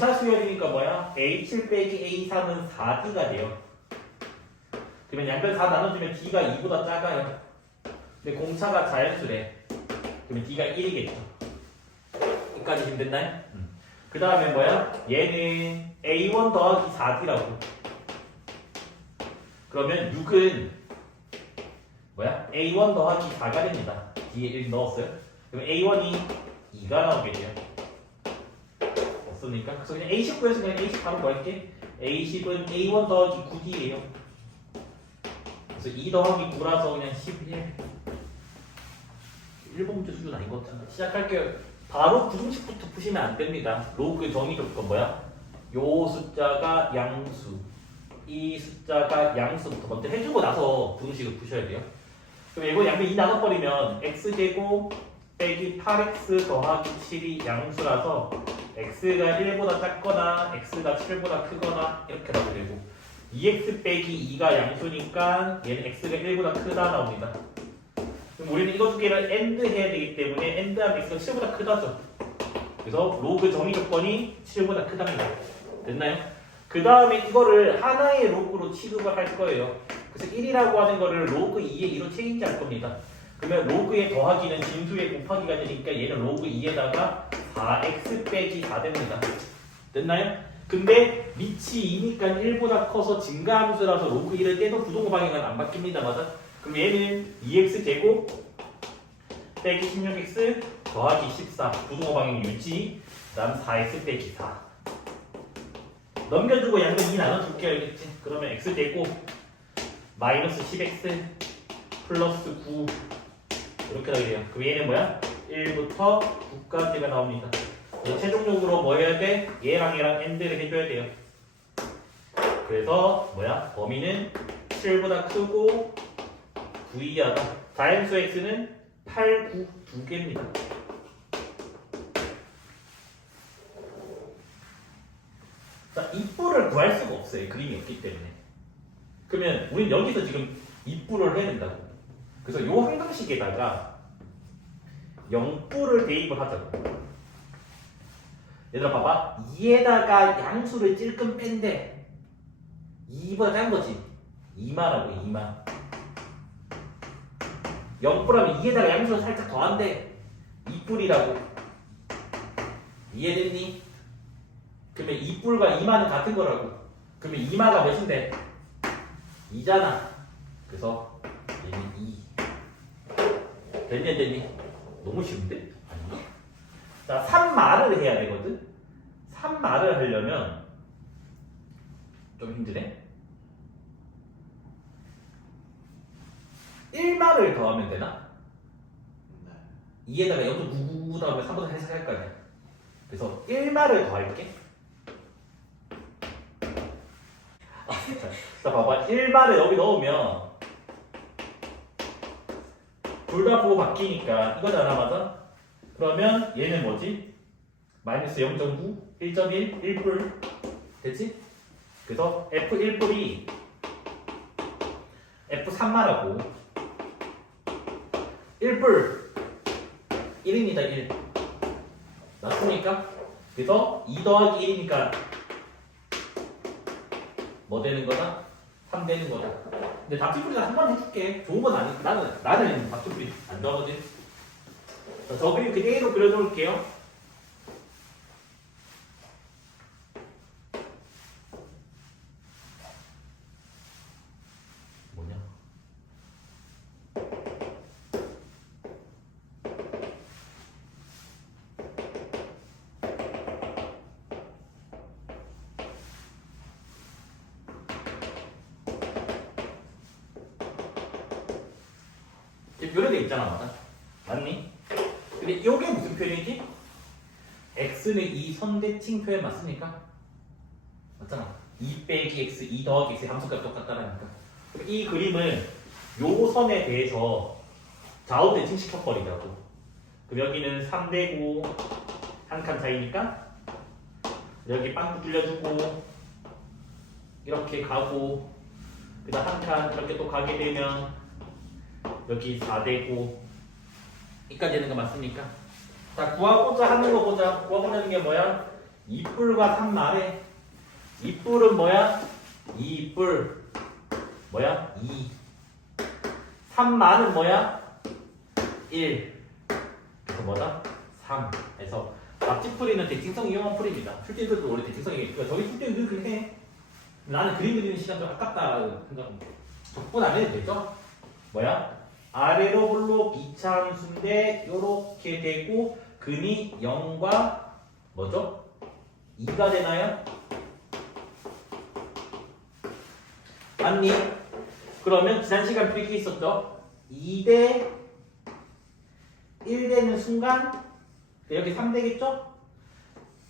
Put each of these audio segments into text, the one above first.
정차 수열이니까 뭐야? A7 빼기 A3은 4D가 돼요. 그러면 양변 4 나눠주면 D가 2보다 작아요. 근데 공차가 자연수래. 그러면 D가 1이겠죠. 여기까지 힘들나요? 그 다음에 뭐야? 얘는 A1 더하기 4D라고. 그러면 6은 뭐야? A1 더하기 4가 됩니다. D에 1 넣었어요. 그럼 A1이 2가 나오게 돼요. 없으니까. 그래서 그냥 A19에서 그냥 A10 바로 구할게. A10은 A1 더하기 9D예요. 그래서 2 더하기 9라서 그냥 11. 1번 문제 수준 아닌 것 같잖아. 시작할게요. 바로 부등식부터 푸시면 안 됩니다. 로그 정의 조건 뭐야? 요 숫자가 양수, 이 숫자가 양수부터 먼저 해주고 나서 부등식을 푸셔야 돼요. 그럼 이거 양변 2 나눠버리면 x제곱 빼기 8x 더하기 7이 양수라서 x가 1보다 작거나 x가 7보다 크거나 이렇게 나오게 되고 2x 빼기 2가 양수니까 얘는 x가 1보다 크다 나옵니다. 그럼 우리는 이거 두 개를 AND 해야 되기 때문에 AND하면 x가 7보다 크다죠. 그래서 로그 정의 조건이 7보다 크답니다. 됐나요? 그 다음에 이거를 하나의 로그로 취급을 할 거예요. 그래서 1이라고 하는 거를 로그 2의 2로 책임질 겁니다. 그러면 로그의 더하기는 진수의 곱하기가 되니까 얘는 로그 2에다가 4x 빼기 4 됩니다. 됐나요? 근데 밑이 2니까 1보다 커서 증가함수라서 로그 1을 떼도 부동호 방향은 안 바뀝니다. 맞아? 그럼 얘는 2x 제곱 빼기 16x 더하기 14 부동호 방향 유지. 그 다음 4x 빼기 4 넘겨주고 양변 2 나눠줄게. 알겠지? 그러면 x 제곱 마이너스 10x 플러스 9 이렇게 나오게 돼요. 그럼 얘는 뭐야? 1부터 9까지가 나옵니다. 최종적으로 뭐 해야 돼? 얘랑 AND를 해줘야 돼요. 그래서 뭐야? 범위는 7보다 크고 9 이하다. 자연수 x는 8, 9 두 개입니다. 자, 입부를 구할 수가 없어요. 그림이 없기 때문에. 그러면 우린 여기서 지금 입부를 해야 된다고. 그래서 요 한강식에다가 0부를 대입을 하자고. 얘들아 봐봐. 2에다가 양수를 찔끔 뺀대. 2보다 작은 거지. 2마라고 2마. 0부라면 2에다가 양수를 살짝 더한대. 2뿔이라고. 이해됐니? 그러면 2뿔과 2마는 같은 거라고. 그러면 2마가 몇인데? 2잖아. 그래서 얘는 2. 됐니 안 됐니? 너무 쉬운데? 아닌가? 자, 3마를 해야 되거든? 3마를 하려면 좀 힘드네? 1마를 더하면 되나? 2에다가 0.999 더하면 3보다 해석할 거 아니야. 그래서 1마를 더할게. 자, 봐봐. 1마를 여기 넣으면 둘 다 보고 바뀌니까 이거잖아, 맞아? 그러면 얘는 뭐지? 마이너스 0.9, 1.1, 1뿔 됐지? 그래서 F1뿔이 F3마라고 1뿔 1입니다. 1 맞습니까? 그래서 2 더하기 1이니까 뭐 되는 거다? 3 되는 거다. 근데 답지풀이가 한 번 해줄게. 좋은 건 아니고 나는 답지풀이 안 좋아하거든. 저 그림 그대로 그려놓을게요. 뭐냐? 이런 데 있잖아, 맞아? 맞니? 근데 이게 무슨 표현이지? x는 2 선대칭 표현 맞습니까? 맞잖아. 2 빼기 x, 2 더하기 x의 함수가 똑같다라니까. 그럼 이 그림은 요 선에 대해서 좌우 대칭 시켜버리자고. 그럼 여기는 3대고 한 칸 차이니까 여기 빵꾸 뚫려주고 이렇게 가고 그 다음 한 칸 이렇게 또 가게 되면 여기 4대고 여기까지 되는 거 맞습니까? 자, 구하고자 하는 거 보자. 구하고자 하는 게 뭐야? 2뿔과 3말에 2뿔은 뭐야? 2뿔 뭐야? 2 3말은 뭐야? 1 그래서 뭐다? 3 그래서 납치풀이는 대칭성 이용한 풀입니다. 출제들도 원래 대칭성이 그러니까 저희 출제는 그렇게 해. 나는 그림 그리는 시간 좀 아깝다 생각 적분 안 해도 되죠? 뭐야? 아래로 볼록 2차 함수인데 요렇게 되고 근이 0과 뭐죠? 2가 되나요? 맞니? 그러면 지난 시간 이렇게 있었죠? 2대 1 되는 순간 여기 3 되겠죠?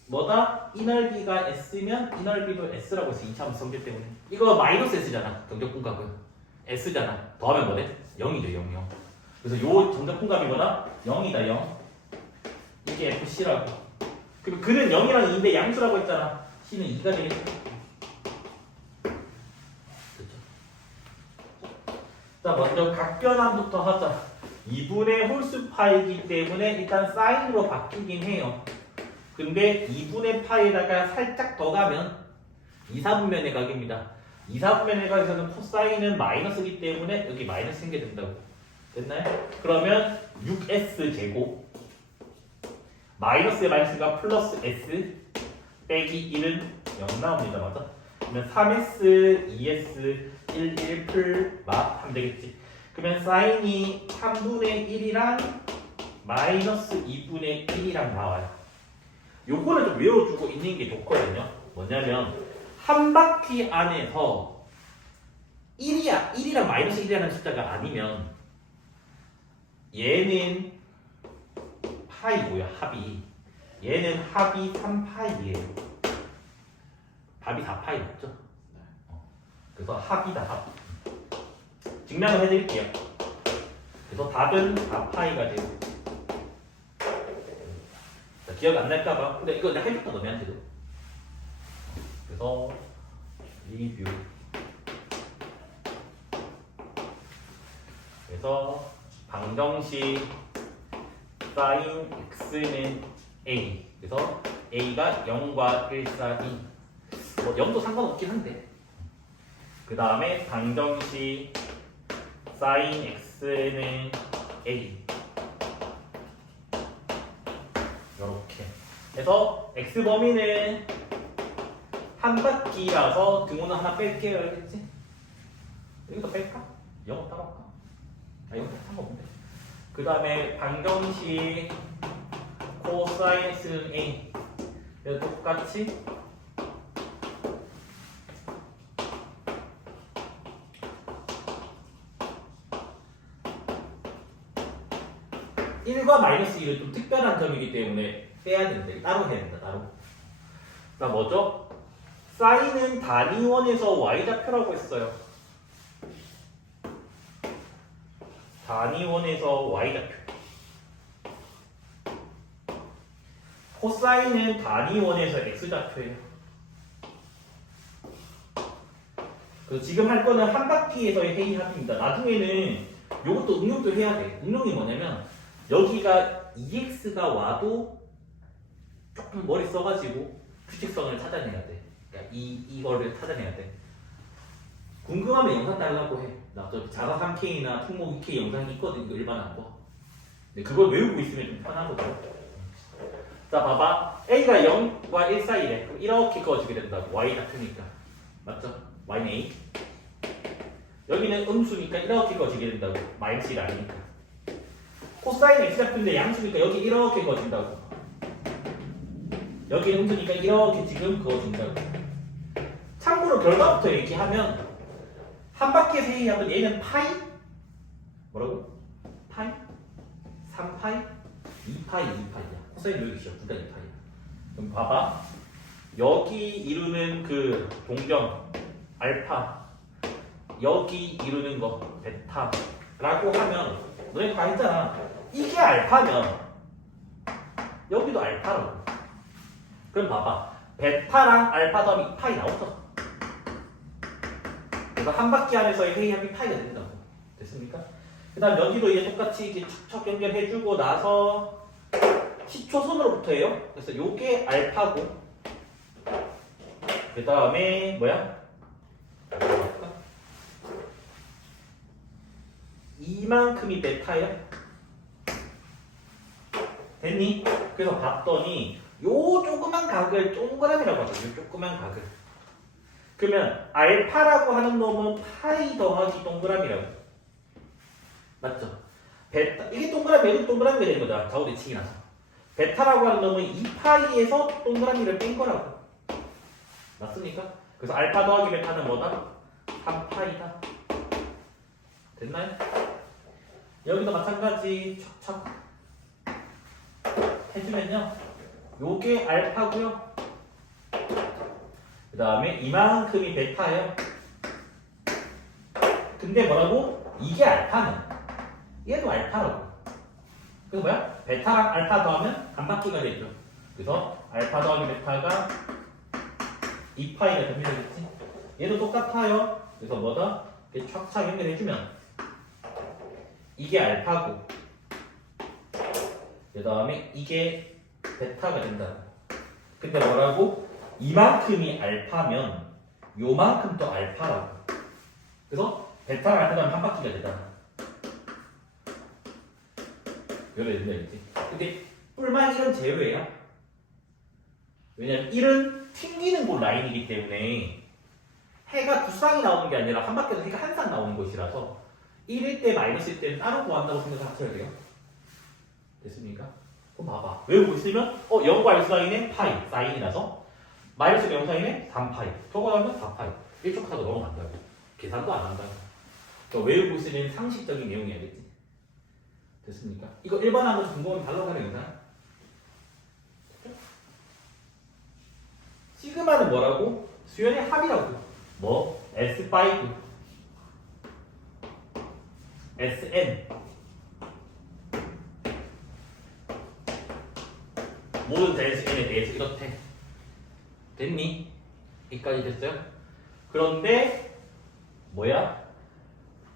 뭐다? 이 넓이가 S면 이 넓이도 S라고 했어. 2차 함수 성질 때문에. 이거 마이너스 S잖아. 정적분값은. S잖아. 더하면 뭐 돼? 0이죠. 0, 0. 그래서 요 정적분값이 뭐다? 0이다. 0. 이게 FC라고. 그리고 그는 0이랑 2인데 양수라고 했잖아. C는 2가 되겠죠? 됐죠? 자, 먼저 각변함부터 하자. 2분의 홀수 파이기 때문에 일단 사인으로 바뀌긴 해요. 근데 2분의 파에다가 살짝 더 가면 2, 4분면의 각입니다. 2, 4분면의 각에서는 코사인은 마이너스이기 때문에 여기 마이너스 생겨 된다고. 됐나요? 그러면 6S 제곱 마이너스의 마이너스가 플러스 S 빼기 1은 0 나옵니다. 맞아? 그러면 3S, 2S, 1, 풀, 하면 되겠지. 그러면 사인이 3분의 1이랑 마이너스 2분의 1이랑 나와요. 요거를 좀 외워주고 있는 게 좋거든요. 뭐냐면 한 바퀴 안에서 1이랑 마이너스 1이라는 숫자가 아니면 얘는 파이고요. 합이 얘는 합이 3파이예요. 답이 4파이 맞죠? 그래서 합이다. 합. 증명을 해드릴게요. 그래서 답은 4파이가 돼요. 자, 기억 안 날까봐. 근데 이거 내가 해줬다 너네한테도. 그래서 리뷰. 그래서 방정식 사인 x는 a. 그래서 a가 0과 1 사이. 뭐 0도 상관없긴 한데. 그 다음에 방정식 사인 x는 a. 이렇게 해서 x 범위는 한 바퀴라서 등호는 하나 뺄게요. 알겠지? 여기서 뺄까? 0 따라올까? 아 이거 상관없는데. 그 다음에 방정식 코사인 x는 a. 그래서 똑같이 1과 마이너스 1은 좀 특별한 점이기 때문에 빼야 된다. 따로 해야 된다. 따로. 자, 뭐죠? 사인은 단위원에서 y좌표라고 했어요. 단위원에서 y좌표. 코사인은 단위원에서 x좌표예요. 그래서 지금 할 거는 한 바퀴에서의 회의합입니다. 나중에는 이것도 응용도 해야 돼. 응용이 뭐냐면 여기가 2x가 와도 조금 머리 써가지고 규칙성을 찾아내야 돼. 그러니까 이거를 찾아내야 돼. 궁금하면 영상 달라고 해. 나 저 자가 3K나 특목 2K 영상이 있거든. 이거 일반 안 봐. 근데 그걸 외우고 있으면 좀 편하거든. 자, 봐봐. A가 0과 1 사이래. 그럼 이렇게 그어지게 된다고. Y 같으니까. 맞죠? Y는 A. 여기는 음수니까 이렇게 그어지게 된다고. 마이너스 1 아니니까. 코사인 x좌표인데 양수니까 여기 이렇게 그어진다고. 여기는 음수니까 이렇게 지금 그어진다고. 참고로 결과부터 얘기하면 한 바퀴에서 회의하면 얘는 파이? 뭐라고? 파이? 3파이? 2파이, 2파이야. 코사인 여기 있어. 둘다 2파이야. 그럼 봐봐. 여기 이루는 그 동경 알파, 여기 이루는 거 베타라고 하면 너네 다 했잖아. 이게 알파면 여기도 알파라고. 그럼 봐봐. 베타랑 알파 더하면 2파이 나오죠. 그래서 한 바퀴 안에서의 회의합이 파이가 된다고. 됐습니까? 그 다음 여기도 이제 똑같이 이렇게 척척 연결해주고 나서 시초선으로부터 해요. 그래서 요게 알파고 그 다음에 뭐야? 이만큼이 베타야? 됐니? 그래서 봤더니 요 조그만 각을 동그라미라고 하죠. 요 조그만 각을. 그러면 알파라고 하는 놈은 파이 더하기 동그라미라고. 맞죠? 베타 이게 동그라미 여기 동그라미가 되는 거다. 좌우대칭이 나서. 베타라고 하는 놈은 2파이에서 동그라미를 뺀 거라고. 맞습니까? 그래서 알파 더하기 베타는 뭐다? 3파이다. 됐나요? 여기도 마찬가지 척척 해주면요. 요게 알파고요. 그 다음에 이만큼이 베타예요. 근데 뭐라고? 이게 알파는 얘도 알파라고. 그래서 뭐야? 베타랑 알파 더하면 반바퀴가 되죠. 그래서 알파 더하기 베타가 2파이가 됩니다. 그렇지? 얘도 똑같아요. 그래서 뭐다? 이렇게 촥촥 연결해주면 이게 알파고 그 다음에 이게 베타가 된다. 근데 뭐라고? 이만큼이 알파면 요만큼 또 알파라고. 그래서 베타랑 알파 더하면 한 바퀴가 되잖아. 이래 된다 이지. 근데 뿔만 1은 제로예요. 왜냐면 1은 튕기는 곳 라인이기 때문에 해가 두 쌍이 나오는 게 아니라 한 바퀴에서 해가 한 쌍 나오는 곳이라서 1일 때 마이너스일 때는 따로 구한다고 생각하셔야 돼요. 됐습니까? 그럼 봐봐. 외우고 있으면 0과 1 사이에 파이 사인이 나서 마이너스 0 사이에 3파이 저거 하면 4파이 1촉하고 넘어간다고. 계산도 안 한다고. 그러니까 외우고 있으면 상식적인 내용이야겠지. 됐습니까? 이거 일반한 거 궁금하면 달라고 하는 영상. 시그마는 뭐라고? 수연의 합이라고. 뭐? S5 SN 모든 SN에 대해서 이렇대. 됐니? 여기까지 됐어요? 그런데 뭐야?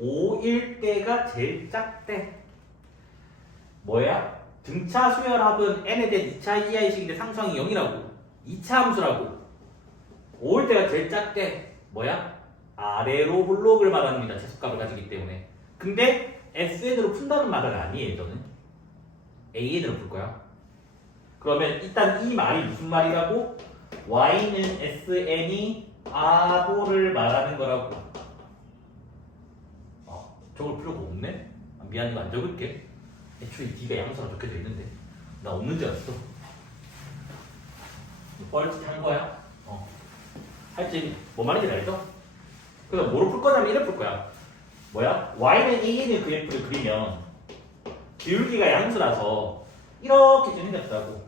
5일 때가 제일 작대. 뭐야? 등차 수열합은 n에 대한 2차 이하의식인데 상수항이 0이라고. 2차 함수라고. 5일 때가 제일 작대. 뭐야? 아래로 블록을 말합니다. 최소값을 가지기 때문에. 근데 SN으로 푼다는 말은 아니에요. 저는 AN으로 풀 거야. 그러면 일단 이 말이 무슨 말이라고? Y는 SN이 아보를 말하는 거라고. 적을 필요가 없네? 미안, 이거 안 적을게. 애초에 D가 양수랑 적혀져 있는데 나 없는 줄 알았어. 뻘짓 한 거야? 할지 뭐 말인지 알죠? 그래서 뭐로 풀 거냐면 이렇게 풀 거야. 뭐야? Y는 AN의 그래프를 그리면 기울기가 양수라서 이렇게 생겼다고.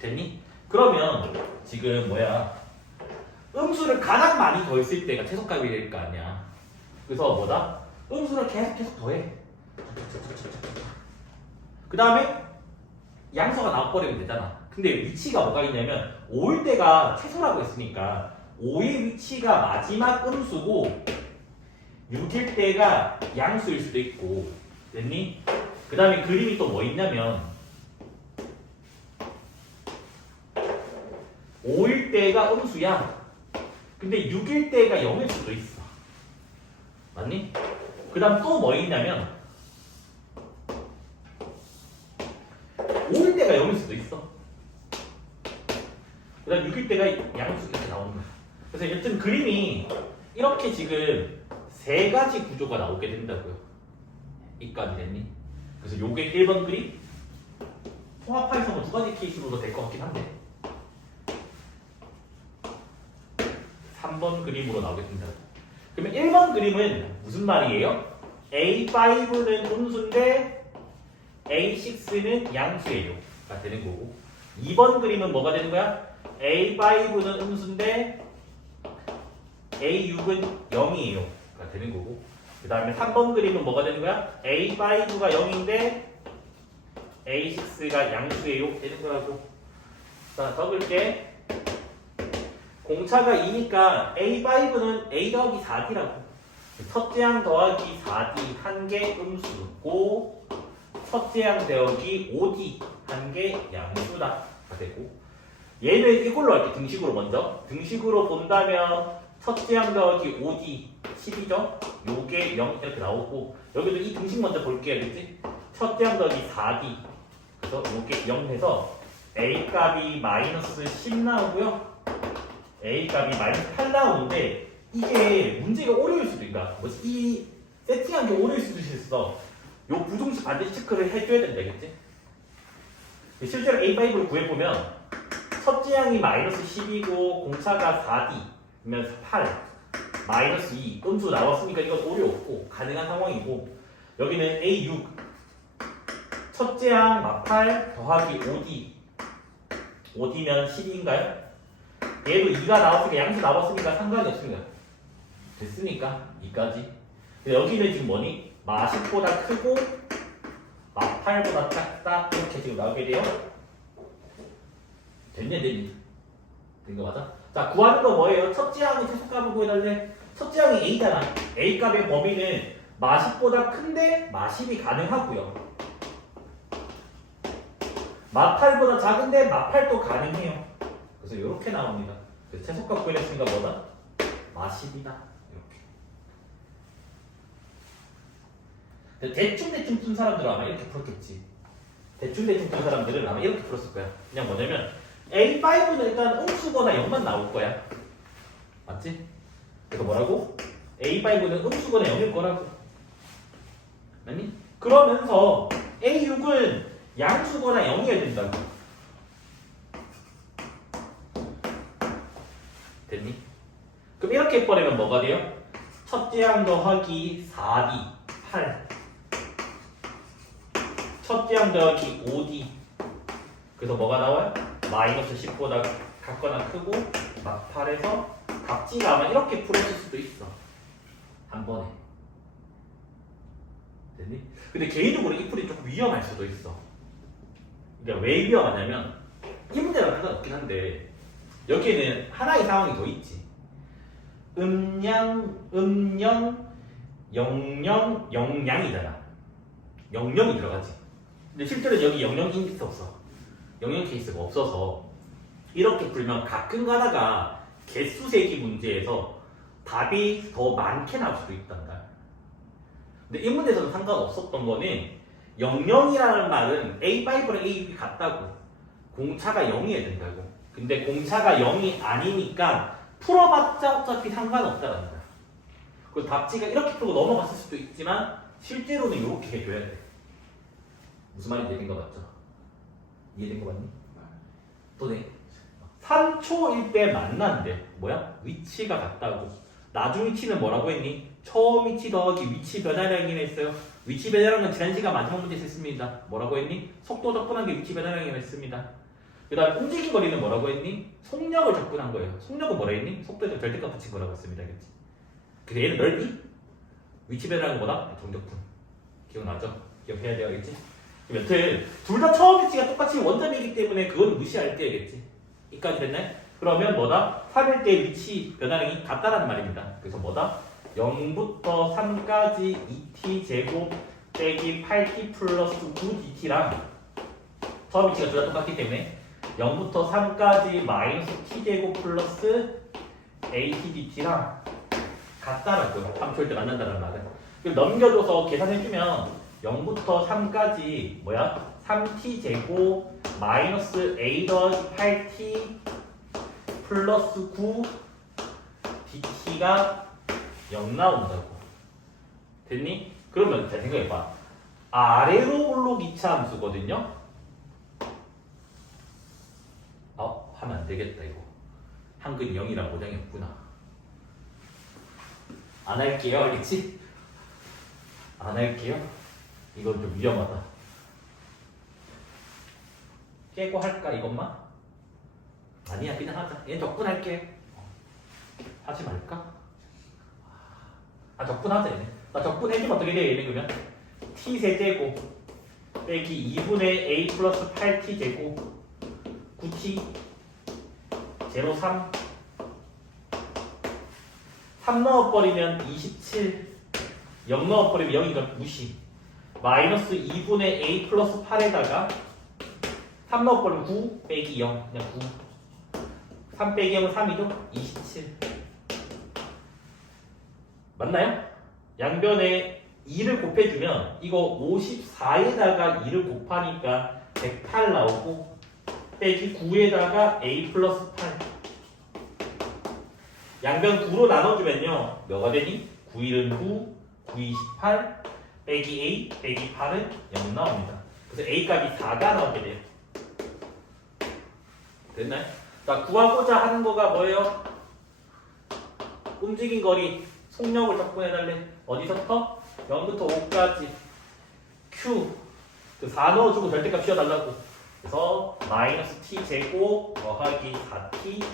됐니? 그러면 지금 뭐야? 음수를 가장 많이 더했을 때가 최소값이 될 거 아니야. 그래서 뭐다? 음수를 계속 더해. 그 다음에 양수가 나와버리면 되잖아. 근데 위치가 뭐가 있냐면 5일 때가 최소라고 했으니까 5의 위치가 마지막 음수고 6일 때가 양수일 수도 있고. 됐니? 그 다음에 그림이 또 뭐 있냐면 5일 때가 음수야. 근데 6일 때가 0일 수도 있어. 맞니? 그 다음 또 뭐 있냐면 5일 때가 0일 수도 있어. 그 다음 6일 때가 양수 이렇게 나오는 거야. 그래서 여튼 그림이 이렇게 지금 세 가지 구조가 나오게 된다고요. 이까지 됐니? 그래서 요게 1번 그림 통합하에서는 두 가지 케이스로도 될 것 같긴 한데 3번 그림으로 나오게 된다. 그러면 1번 그림은 무슨 말이에요? A5는 음수인데 A6는 양수예요. 가 되는 거고 2번 그림은 뭐가 되는 거야? A5는 음수인데 A6은 0이에요. 가 되는 거고 그 다음에 3번 그림은 뭐가 되는 거야? A5가 0인데 A6가 양수예요. 되는 거라고. 자, 적을게. 공차가 2니까 A5는 A 더하기 4D라고. 첫째 항 더하기 4D 한 개 음수고 첫째 항 더하기 5D 한 개 양수다. 가 되고 얘는 이걸로 할게. 등식으로 먼저. 등식으로 본다면 첫째 항 더하기 5D 10이죠? 요게 0 이렇게 나오고 여기도 이 등식 먼저 볼게요. 그치? 첫째 항 더하기 4D 그래서 요게 0 해서 A 값이 마이너스 10 나오고요. A 값이 마이너스 8 나오는데 이게 문제가 어려울 수도 있다. 뭐지? 이 세팅한 게 어려울 수도 있어. 요 부등식 반드시 체크를 해줘야 된다. 그치? 실제로 A5를 구해보면 첫째 항이 마이너스 10이고 공차가 4D 그러면 8 마이너스 2 음수 나왔으니까 이건 어려웠고 가능한 상황이고 여기는 A6 첫째 항 마8 더하기 5D면 12인가요? 얘도 2가 나왔으니까 양수 나왔으니까 상관이 없습니다. 됐으니까 2까지 여기는 지금 뭐니? 마10보다 크고 마8보다 작다 이렇게 지금 나오게 돼요. 됐냐 됐니? 된 거 맞아? 자 구하는 거 뭐예요? 첫째 항의 최소값을 구해달래. 첫째 항이 A잖아. A 값의 범위는 마10보다 큰데 마10이 가능하고요. 마8보다 작은데 마8도 가능해요. 그래서 이렇게 나옵니다. 그래서 최소값 구했으니까 뭐다? 마10이다. 이렇게. 대충 푼 사람들은 아마 이렇게 풀었겠지. 대충 푼 사람들은 아마 이렇게 풀었을 거야. 그냥 뭐냐면 A5는 일단 음수거나 0만 나올 거야. 맞지? 그래서 뭐라고? A5는 음수거나 0일 거라고. 아니? 그러면서 A6은 양수거나 0이어야 된다고. 됐니? 그럼 이렇게 해버리면 뭐가 돼요? 첫째 항 더하기 4D 8 첫째 항 더하기 5D 그래서 뭐가 나와요? 마이너스 10보다 같거나 크고 막8에서 각지가 아마 이렇게 풀어질 수도 있어. 한 번에. 됐니? 근데 개인적으로 이 풀이 조금 위험할 수도 있어. 그러니까 왜 위험하냐면 이 문제랑 상관없긴 한데 여기에는 하나의 상황이 더 있지. 음양, 영영, 영양이잖아. 영영이 들어가지. 근데 실제로 여기 영영 인덱스 없어. 영영 케이스가 없어서 이렇게 풀면 가끔 가다가 개수 세기 문제에서 답이 더 많게 나올 수도 있단다. 근데 이 문제에서는 상관없었던 거는 영영이라는 말은 A5랑 A6이 같다고. 공차가 0이어야 된다고. 근데 공차가 0이 아니니까 풀어봤자 어차피 상관없다는 거야. 그리고 답지가 이렇게 풀고 넘어갔을 수도 있지만 실제로는 이렇게 해줘야 돼. 무슨 말인지 이해된 거 맞죠? 이해된 거 맞니? 또 네. 3초일 때 만난대. 뭐야? 위치가 같다고. 나중 위치는 뭐라고 했니? 처음 위치 더하기 위치 변화량이라 했어요. 위치 변화량은 지난 시간 마지막 문제에서 했습니다. 뭐라고 했니? 속도 접근한 게 위치 변화량이라 했습니다. 그 다음 움직임 거리는 뭐라고 했니? 속력을 접근한 거예요. 속력은 뭐라 했니? 속도에서 절대값 붙인 거라고 했습니다. 그치? 그래서 얘는 넓이? 위치 변화량은 뭐다? 정적분. 기억나죠? 기억해야 되겠지? 여튼 둘 다 처음 위치가 똑같이 원점이기 때문에 그건 무시할 때겠지. 이까지 됐나요? 그러면 뭐다? 3일 때 위치 변화량이 같다라는 말입니다. 그래서 뭐다? 0부터 3까지 2t 제곱 빼기 8t 플러스 9dt랑 처음 위치가 둘 다 똑같기 때문에 0부터 3까지 마이너스 t 제곱 플러스 at dt랑 같다라고요. 3초일 때 만난다는 말은. 그럼 넘겨줘서 계산해주면 0부터 3까지 뭐야? 3t 제곱 마이너스 a 더하기 8t 플러스 9 dt가 0 나온다고. 됐니? 그러면 잘 생각해봐. 아래로 올록 2차 함수거든요. 하면 안 되겠다 이거. 한글이 0이랑 고장이 없구나. 안 할게요. 알겠지? 안 할게요. 이건 좀 위험하다. 깨고 할까 이것만? 아니야 그냥 하자. 얘 적분할게. 하지 말까? 적분하자 얘네. 적분해주면 어떻게 돼 얘네 그러면? t 세제곱 빼기 2분의 a 플러스 8t 제곱 9t 제로 3 넣어버리면 27 0 넣어버리면 0이니까 무시 마이너스 2분의 a 플러스 8에다가 3 넣어버리면 9 빼기 0 그냥 9 3 빼기 0은 3이죠? 27 맞나요? 양변에 2를 곱해주면 이거 54에다가 2를 곱하니까 108 나오고 빼기 9에다가 a 플러스 8 양변 9로 나눠주면요 뭐가 되니? 9, 1은 9, 9, 28 빼기 a 빼기 8은 0 나옵니다. 그래서 a 값이 4가 나오게 돼요. 됐나요? 자, 구하고자 하는 거가 뭐예요? 움직인 거리 속력을 적분해달래. 어디서부터? 0부터 5까지 q 4 넣어주고 절대값 씌워달라고. 그래서 마이너스 t 제곱 더하기 4t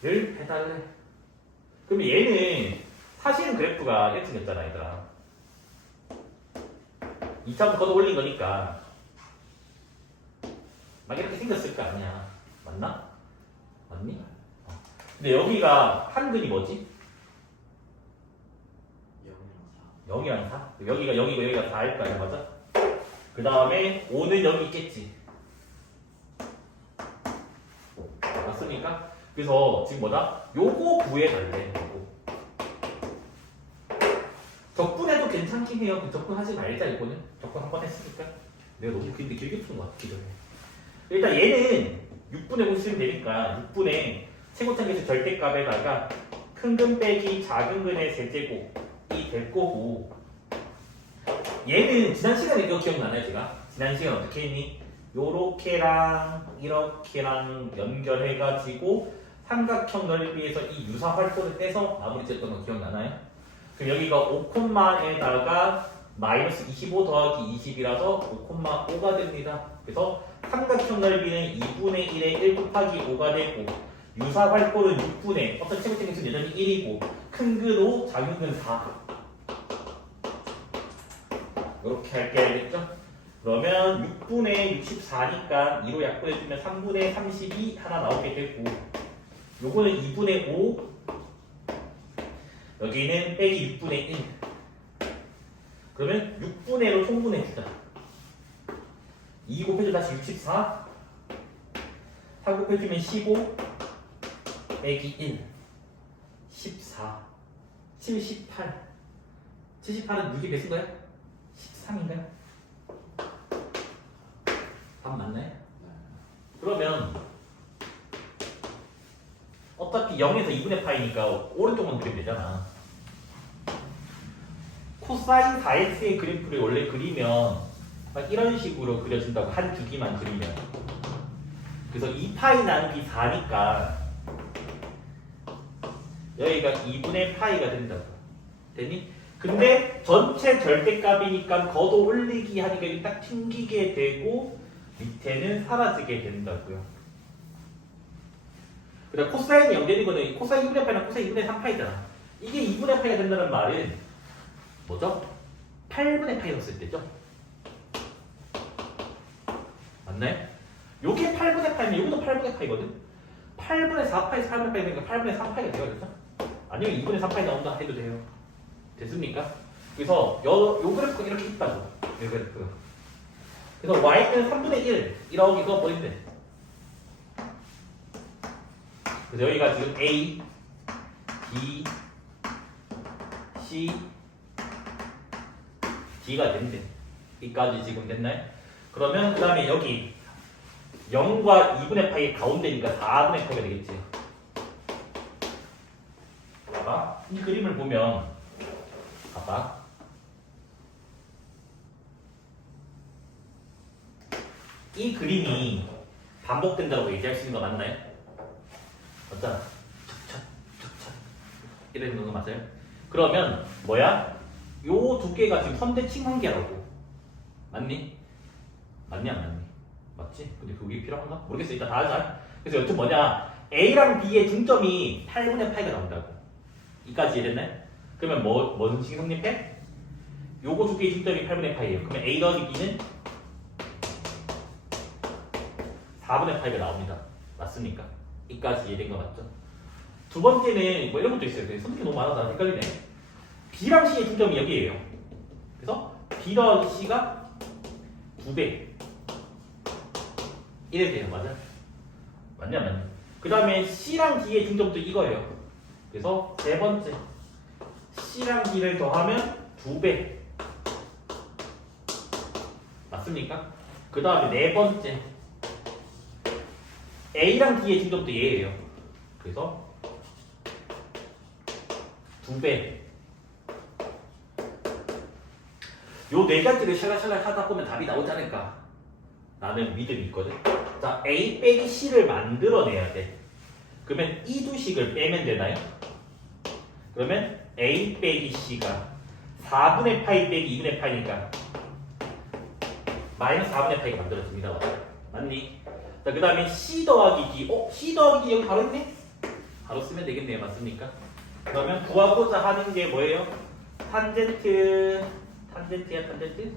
t를 해달래. 그럼 얘는 사실은 그래프가 이렇게 생겼잖아 얘들아. 2차부터 걷어 올린 거니까 막 이렇게 생겼을 거 아니야. 맞나? 맞니? 근데 여기가 한근이 뭐지? 0이랑 4. 여기가 0이고 여기가 4일 거 아니야, 맞아? 그 다음에 5는 여기 있겠지. 맞습니까? 그래서 지금 뭐다? 요거 구해달래. 요거. 적분해도 괜찮긴 해요. 그 적분하지 말자 이거는. 적분 한 번 했으니까. 내가 너무 길게 푸는 것 같기 전에. 일단 얘는 6분의 5 쓰면 되니까 6분의 최고차계수 절대값에다가 큰 근 빼기 작은 근의 세제곱이 될 거고 얘는 지난 시간에 이거 기억나나요 제가? 지난 시간 어떻게 했니? 요렇게랑 이렇게랑 연결해가지고 삼각형 넓이에서 이 유사 활보를 떼서 마무리 지었던 거 기억나나요? 그럼 여기가 5,에다가 마이너스 25 더하기 20이라서 5,5가 됩니다. 그래서 삼각형 넓이는 2분의 1에 1 곱하기 5가 되고 유사 활보는 6분의 어떤 최고차계수는 여전히 1이고 큰 근 5, 작은 근 4 이렇게 할게 알겠죠? 그러면 6분의 64니까 2로 약분해주면 3분의 32 하나 나오게 되고 요거는 2분의 5 여기는 빼기 6분의 1 그러면 6분의 1로 총분해주자 2 곱해주면 다시 64 4 곱해주면 15 빼기 1 14 78 78은 6이 몇인가요? 13인가요? 답 맞나요? 그러면 어차피 0에서 2분의 파이니까 오른쪽만 그리면 되잖아. 코사인 4x의 그래프를 원래 그리면 막 이런 식으로 그려진다고 한 주기만 그리면 그래서 2파이 나누기 4니까 여기가 2분의 파이가 된다고 됐니? 근데 전체 절대값이니까 걷어 올리기 하니까 여기 딱 튕기게 되고 밑에는 사라지게 된다고요. 그다음 코사인이 0되는 거는 코사인 2분의 파이나 코사인 2분의 3파이잖아. 이게 2분의 파이가 된다는 말은 뭐죠? 8분의 파이 넣었을 때죠? 맞나요? 요게 8분의 파이면 요것도 8분의 파이거든? 8분의 4파이에서 8분의 파이 되니까 8분의 3파이가 되어야겠죠? 아니면 2분의 3파이 나온다 해도 돼요. 됐습니까? 그래서 요 그래프가 이렇게 있다고. 요 그래프. 그래서 y는 3분의 1 이렇게 그어버린대. 그래서 여기가 지금 A, B, C, D가 된대. D까지 지금 됐나요? 그러면 그 다음에 여기 0과 2분의 파이 가운데니까 4분의 파이가 되겠지. 봐봐. 이 그림을 보면 봐봐. 이 그림이 반복된다고 얘기할 수 있는 거 맞나요? 맞잖아. 척척 이러는 거 맞아요? 그러면 뭐야? 요 두 개가 지금 선대칭 관계라고. 맞니? 맞니 안 맞니? 맞지? 근데 그게 필요한가? 모르겠어. 이따 다 하자. 그래서 여튼 뭐냐? A랑 B의 중점이 8분의 파이가 나온다고. 이까지 이해됐나요? 그러면 뭔 식이 성립해? 요거 두 개의 중점이 8분의 파이예요. 그러면 A 더하기 B는 4분의 파이가 나옵니다. 맞습니까? 이까지 이해된 거 맞죠? 두 번째는 뭐 이런 것도 있어요. 선택이 너무 많아서 헷갈리네. B랑 C의 중점이 여기에요. 그래서 B 더하기 C가 2배. 이래 돼요. 맞아? 맞냐 맞냐. 그 다음에 C랑 D의 중점도 이거예요. 그래서 세 번째 C랑 D를 더하면 2배. 맞습니까? 그 다음에 네 번째 A랑 D의 중점도 얘예요. 그래서 2배. 요 네 가지를 샬락샬락 하다 보면 답이 나오지 않을까? 나는 믿음이 있거든. 자, A 빼기 C를 만들어내야 돼. 그러면 이 두 식을 빼면 되나요? 그러면 A 빼기 C가 4분의 파이 빼기 2분의 파이니까 마이너스 4분의 파이가 만들어집니다. 맞니? 자, 그 다음에 C 더하기 D. C 더하기 D 여기 바로 있네? 바로 쓰면 되겠네요. 맞습니까? 그러면 구하고자 하는 게 뭐예요? 탄젠트야 탄젠트?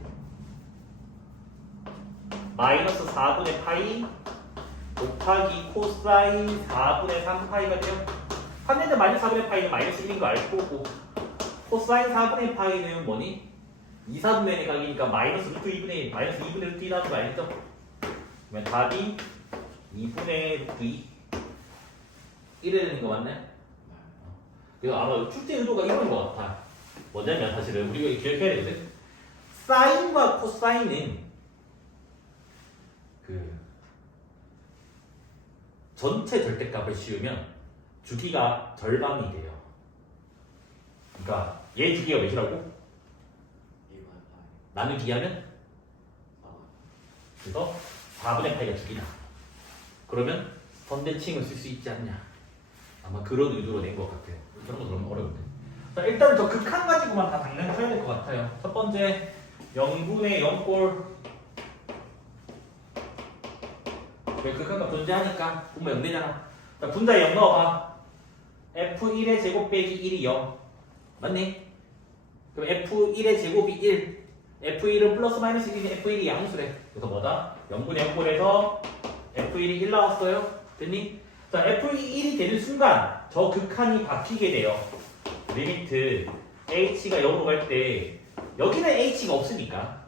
마이너스 4분의 파이 곱하기 코사인 4분의 3파이가 돼요. 탄젠트 마이너스 4분의 파이는 마이너스 1인 거 알 거고 코사인 4분의 파이는 뭐니? 2, 4분의 1의 각이니까 마이너스 루트 2분의 1, 마이너스 2분의 루트 2라는 거 알겠죠? 그러면 답이 2분의 루트 2 이래야 되는 거 맞나요? 그래서 아마 출제 의도가 이런 거 같아. 뭐냐면 사실은 우리가 기억해야 되거든. 사인과 코사인은 그 전체 절대값을 씌우면 주기가 절반이 돼요. 그러니까 얘 주기가 몇이라고? 나누기 하면? 그래서 4분의 파이가 주기다. 그러면 선대칭을 쓸 수 있지 않냐. 아마 그런 의도로 낸 것 같아요. 그런 거 너무 어려운데. 자, 일단 저 극한 가지고만 다 당장 쳐야 될 것 같아요. 첫 번째 0분의 0꼴. 왜 극한값 존재하니까 분모 0되잖아. 자, 분자에 0 넣어봐. F1의 제곱 빼기 1이 0. 맞니? 그럼 F1의 제곱이 1. F1은 플러스 마이너스 1이니 F1이 양수래. 그래서 뭐다? 0분의 0꼴에서 F1이 1 나왔어요. 됐니? 자, F1이 되는 순간 저 극한이 바뀌게 돼요. 리미트 H가 0으로 갈 때 여기는 H가 없으니까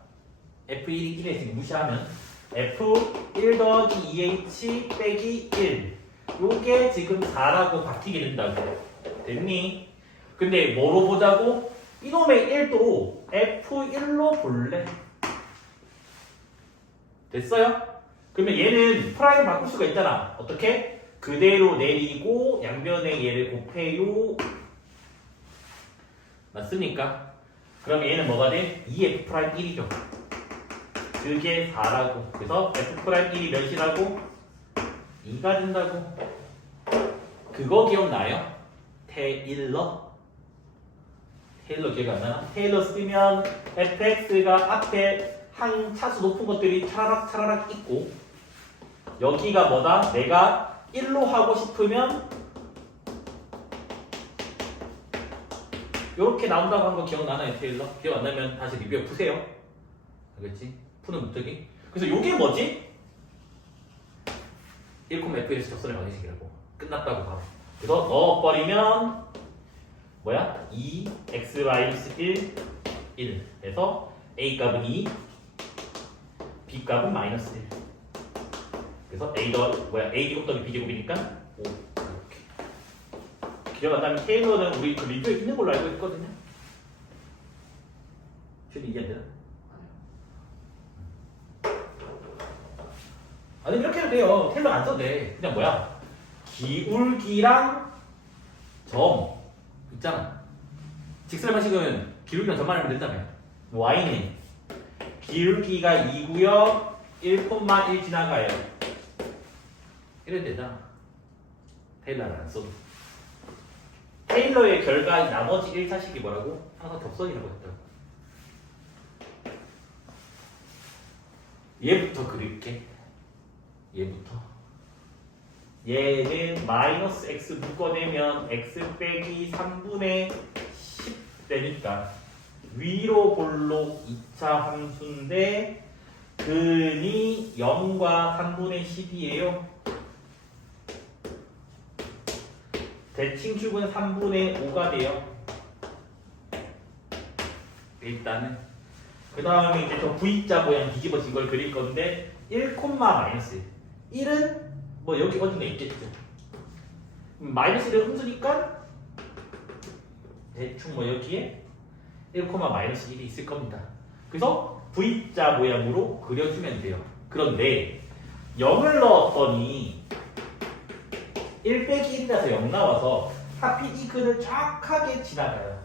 F1이 1에 지금 무시하면 F1 더하기 2H 빼기 1 요게 지금 4라고 바뀌게 된다고. 됐니? 근데 뭐로 보자고? 이놈의 1도 F1로 볼래? 됐어요? 그러면 얘는 프라임 바꿀 수가 있잖아. 어떻게? 그대로 내리고 양변에 얘를 곱해요. 맞습니까? 그럼 얘는 뭐가 돼? 2F'1이죠. 그게 4라고. 그래서 F'1이 몇이라고? 2가 된다고. 그거 기억나요? 테일러 기억 안 나나? 테일러 쓰면 fx가 앞에 한 차수 높은 것들이 차라락 있고 여기가 뭐다? 내가 1로 하고 싶으면 이렇게 나온다고 한 거 기억나나요? 테일러? 기억 안 나면 다시 리뷰해 푸세요. 알겠지? 푸는 목적이. 그래서 요게 뭐지? 1,f에서 적선의 방정식이라고. 끝났다고 봐. 그래서 넣어버리면 뭐야? 2x-1 1 해서 a 값은 2 b 값은 마이너스 1 그래서 a 제곱 더하기 b 제곱이니까 5 이렇게. 기억 안 나면 테일러는 우리 그 리뷰에 있는 걸로 알고 있거든요. 실이 이해 안 되나? 아니 이렇게 해도 돼요. 테일러 안 써도 돼. 그냥 뭐야? 기울기랑 점 있잖아. 직선의 방식은 기울기랑 점만 알면 된다며. y는 기울기가 2구요 1,1 지나가요. 이래도 되잖아. 테일러를 안 써도. 테일러의 결과 나머지 1차식이 뭐라고? 항상 겹선이라고 했다고. 얘부터 그릴게. 얘부터. 얘는 마이너스 x 묶어내면 x 빼기 3분의 10 되니까 위로 볼록 2차 함수인데 근이 0과 3분의 10이에요. 대칭축은 3분의 5가 돼요. 일단은 그 다음에 이제 저 V자 모양 뒤집어진 걸 그릴 건데 1, 마이너스 1은 뭐 여기 어딘가 있겠죠. 마이너스 1을 훔으니까 대충 뭐 여기에 1, 마이너스 1이 있을 겁니다. 그래서 V자 모양으로 그려주면 돼요. 그런데 0을 넣었더니 1 빼기 1이라서 0 나와서 하필 이 근을 정확하게 지나가요.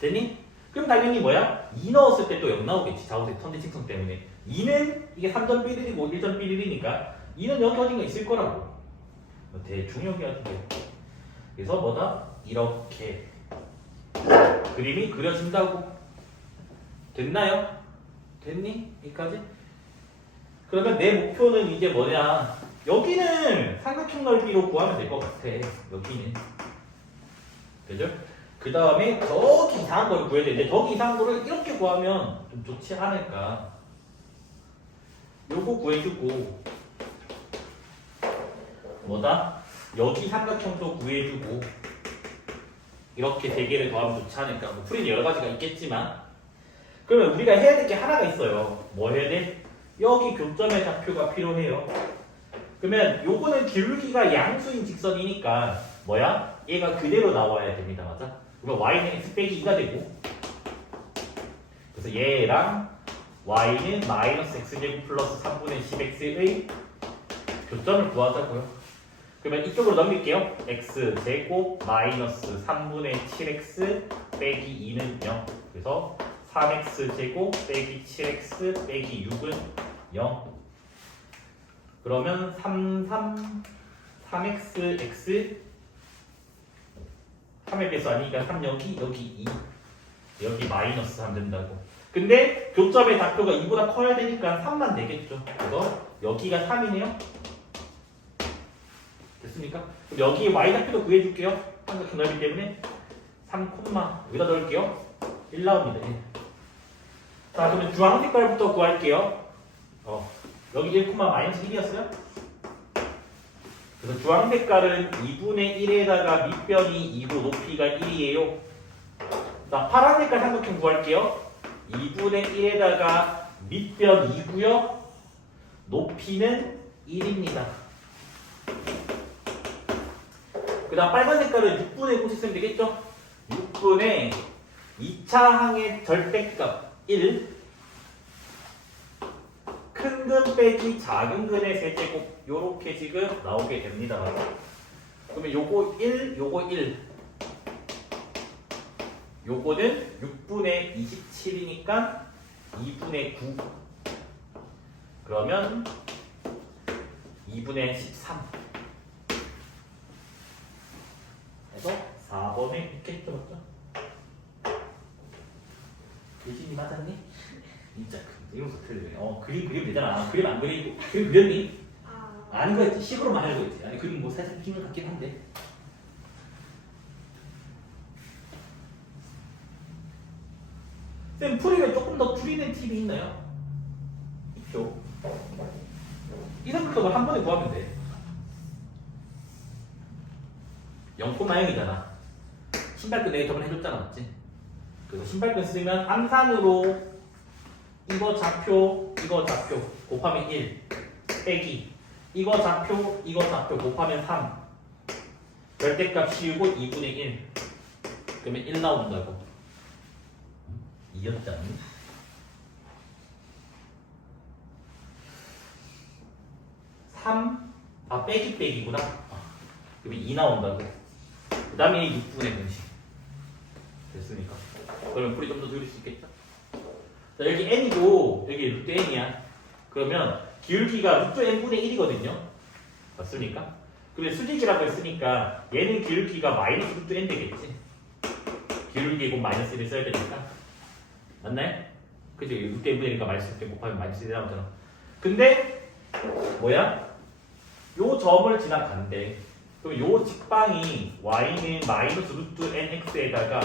됐니? 그럼 당연히 뭐야? 2 넣었을 때 또 0 나오겠지. 좌우색 선대 직선 때문에. 2는 이게 3점 삐리리고 1점 삐리리니까 2는 여기 어딘가 있을 거라고. 대충 여기 어딘가 있고. 그래서 뭐다? 이렇게 그림이 그려진다고. 됐나요? 됐니? 여기까지? 그러면 내 목표는 이제 뭐냐? 여기는 삼각형 넓이로 구하면 될 것 같아. 여기는. 그죠? 그 다음에 저기 이상한 걸 구해야 되는데 저기 이상한 거를 이렇게 구하면 좀 좋지 않을까. 요거 구해주고 뭐다? 여기 삼각형도 구해주고 이렇게 세 개를 더하면 좋지 않을까. 뭐 풀이는 여러 가지가 있겠지만 그러면 우리가 해야 될 게 하나가 있어요. 뭐 해야 돼? 여기 교점의 좌표가 필요해요. 그러면 요거는 기울기가 양수인 직선이니까 뭐야? 얘가 그대로 나와야 됩니다. 맞아? 그러면 y는 x 빼기 2가 되고 그래서 얘랑 y는 마이너스 x제곱 플러스 3분의 10x의 교점을 구하자고요. 그러면 이쪽으로 넘길게요. x제곱 마이너스 3분의 7x 빼기 2는 0. 그래서 3x제곱 빼기 7x 빼기 6은 0. 그러면 3x 3의 배수 아니니까 3 여기 2 여기 마이너스 3 된다고. 근데 교점의 좌표가 2보다 커야 되니까 3만 되겠죠. 그래서 여기가 3이네요. 됐습니까? 그럼 여기 y 좌표도 구해줄게요. 삼각형 넓이 때문에 3, 여기다 넣을게요. 1 나옵니다. 1. 자 그러면 주황 색깔부터 구할게요. 여기 1, 마이너스 1이었어요? 그래서 주황 색깔은 2분의 1에다가 밑변이 2고 높이가 1이에요. 자, 파란 색깔 삼각형 구할게요. 2분의 1에다가 밑변 2고요. 높이는 1입니다. 그 다음 빨간 색깔은 6분의 곱쓰면 되겠죠? 6분의 2차 항의 절대값 1 큰 근 빼기 작은 근의 세제곱 요렇게 지금 나오게 됩니다. 그러면 요거 1, 요거 1 요거는 6분의 27이니까 2분의 9 그러면 2분의 13 해서 4번에 있겠죠? 맞죠? 예진이 맞았니? 진짜 이러면서 틀리네. 그림 되잖아. 그림 안 그리고 그림 그렸니? 아닌 거 있지. 식으로만 알고 있지. 아니 그림 뭐 살짝 비는 것 같긴 한데. 쌤 풀이면 조금 더 줄이는 팁이 있나요? 있죠. 이 삼각형을 한 번에 구하면 돼. 0,0이잖아. 신발끈 내가 저번에 해줬잖아, 맞지? 그래서 신발끈 쓰면 암산으로 이거 좌표 곱하면 1 빼기 이거 좌표 곱하면 3 절대값 씌우고 2분의 1 그러면 1 나온다고. 이었잖니? 빼기구나. 그러면 2 나온다고. 그 다음에 6분의 분식 됐습니까? 그러면 풀이 좀 더 줄일 수 있겠죠? 자, 여기 n이고 여기 루트 n이야. 그러면 기울기가 루트 n분의 1이거든요. 맞습니까? 그러면 수직이라고 했으니까 얘는 기울기가 마이너스 루트 n 되겠지. 기울기 곱 마이너스 1을 써야 되니까. 맞나요? 그치? 루트 n분의 1이니까 마이너스 루트 n 곱하면 마이너스 1이 나오잖아. 근데 뭐야? 요 점을 지나간대. 그럼 요 직방이 y는 마이너스 루트 nx에다가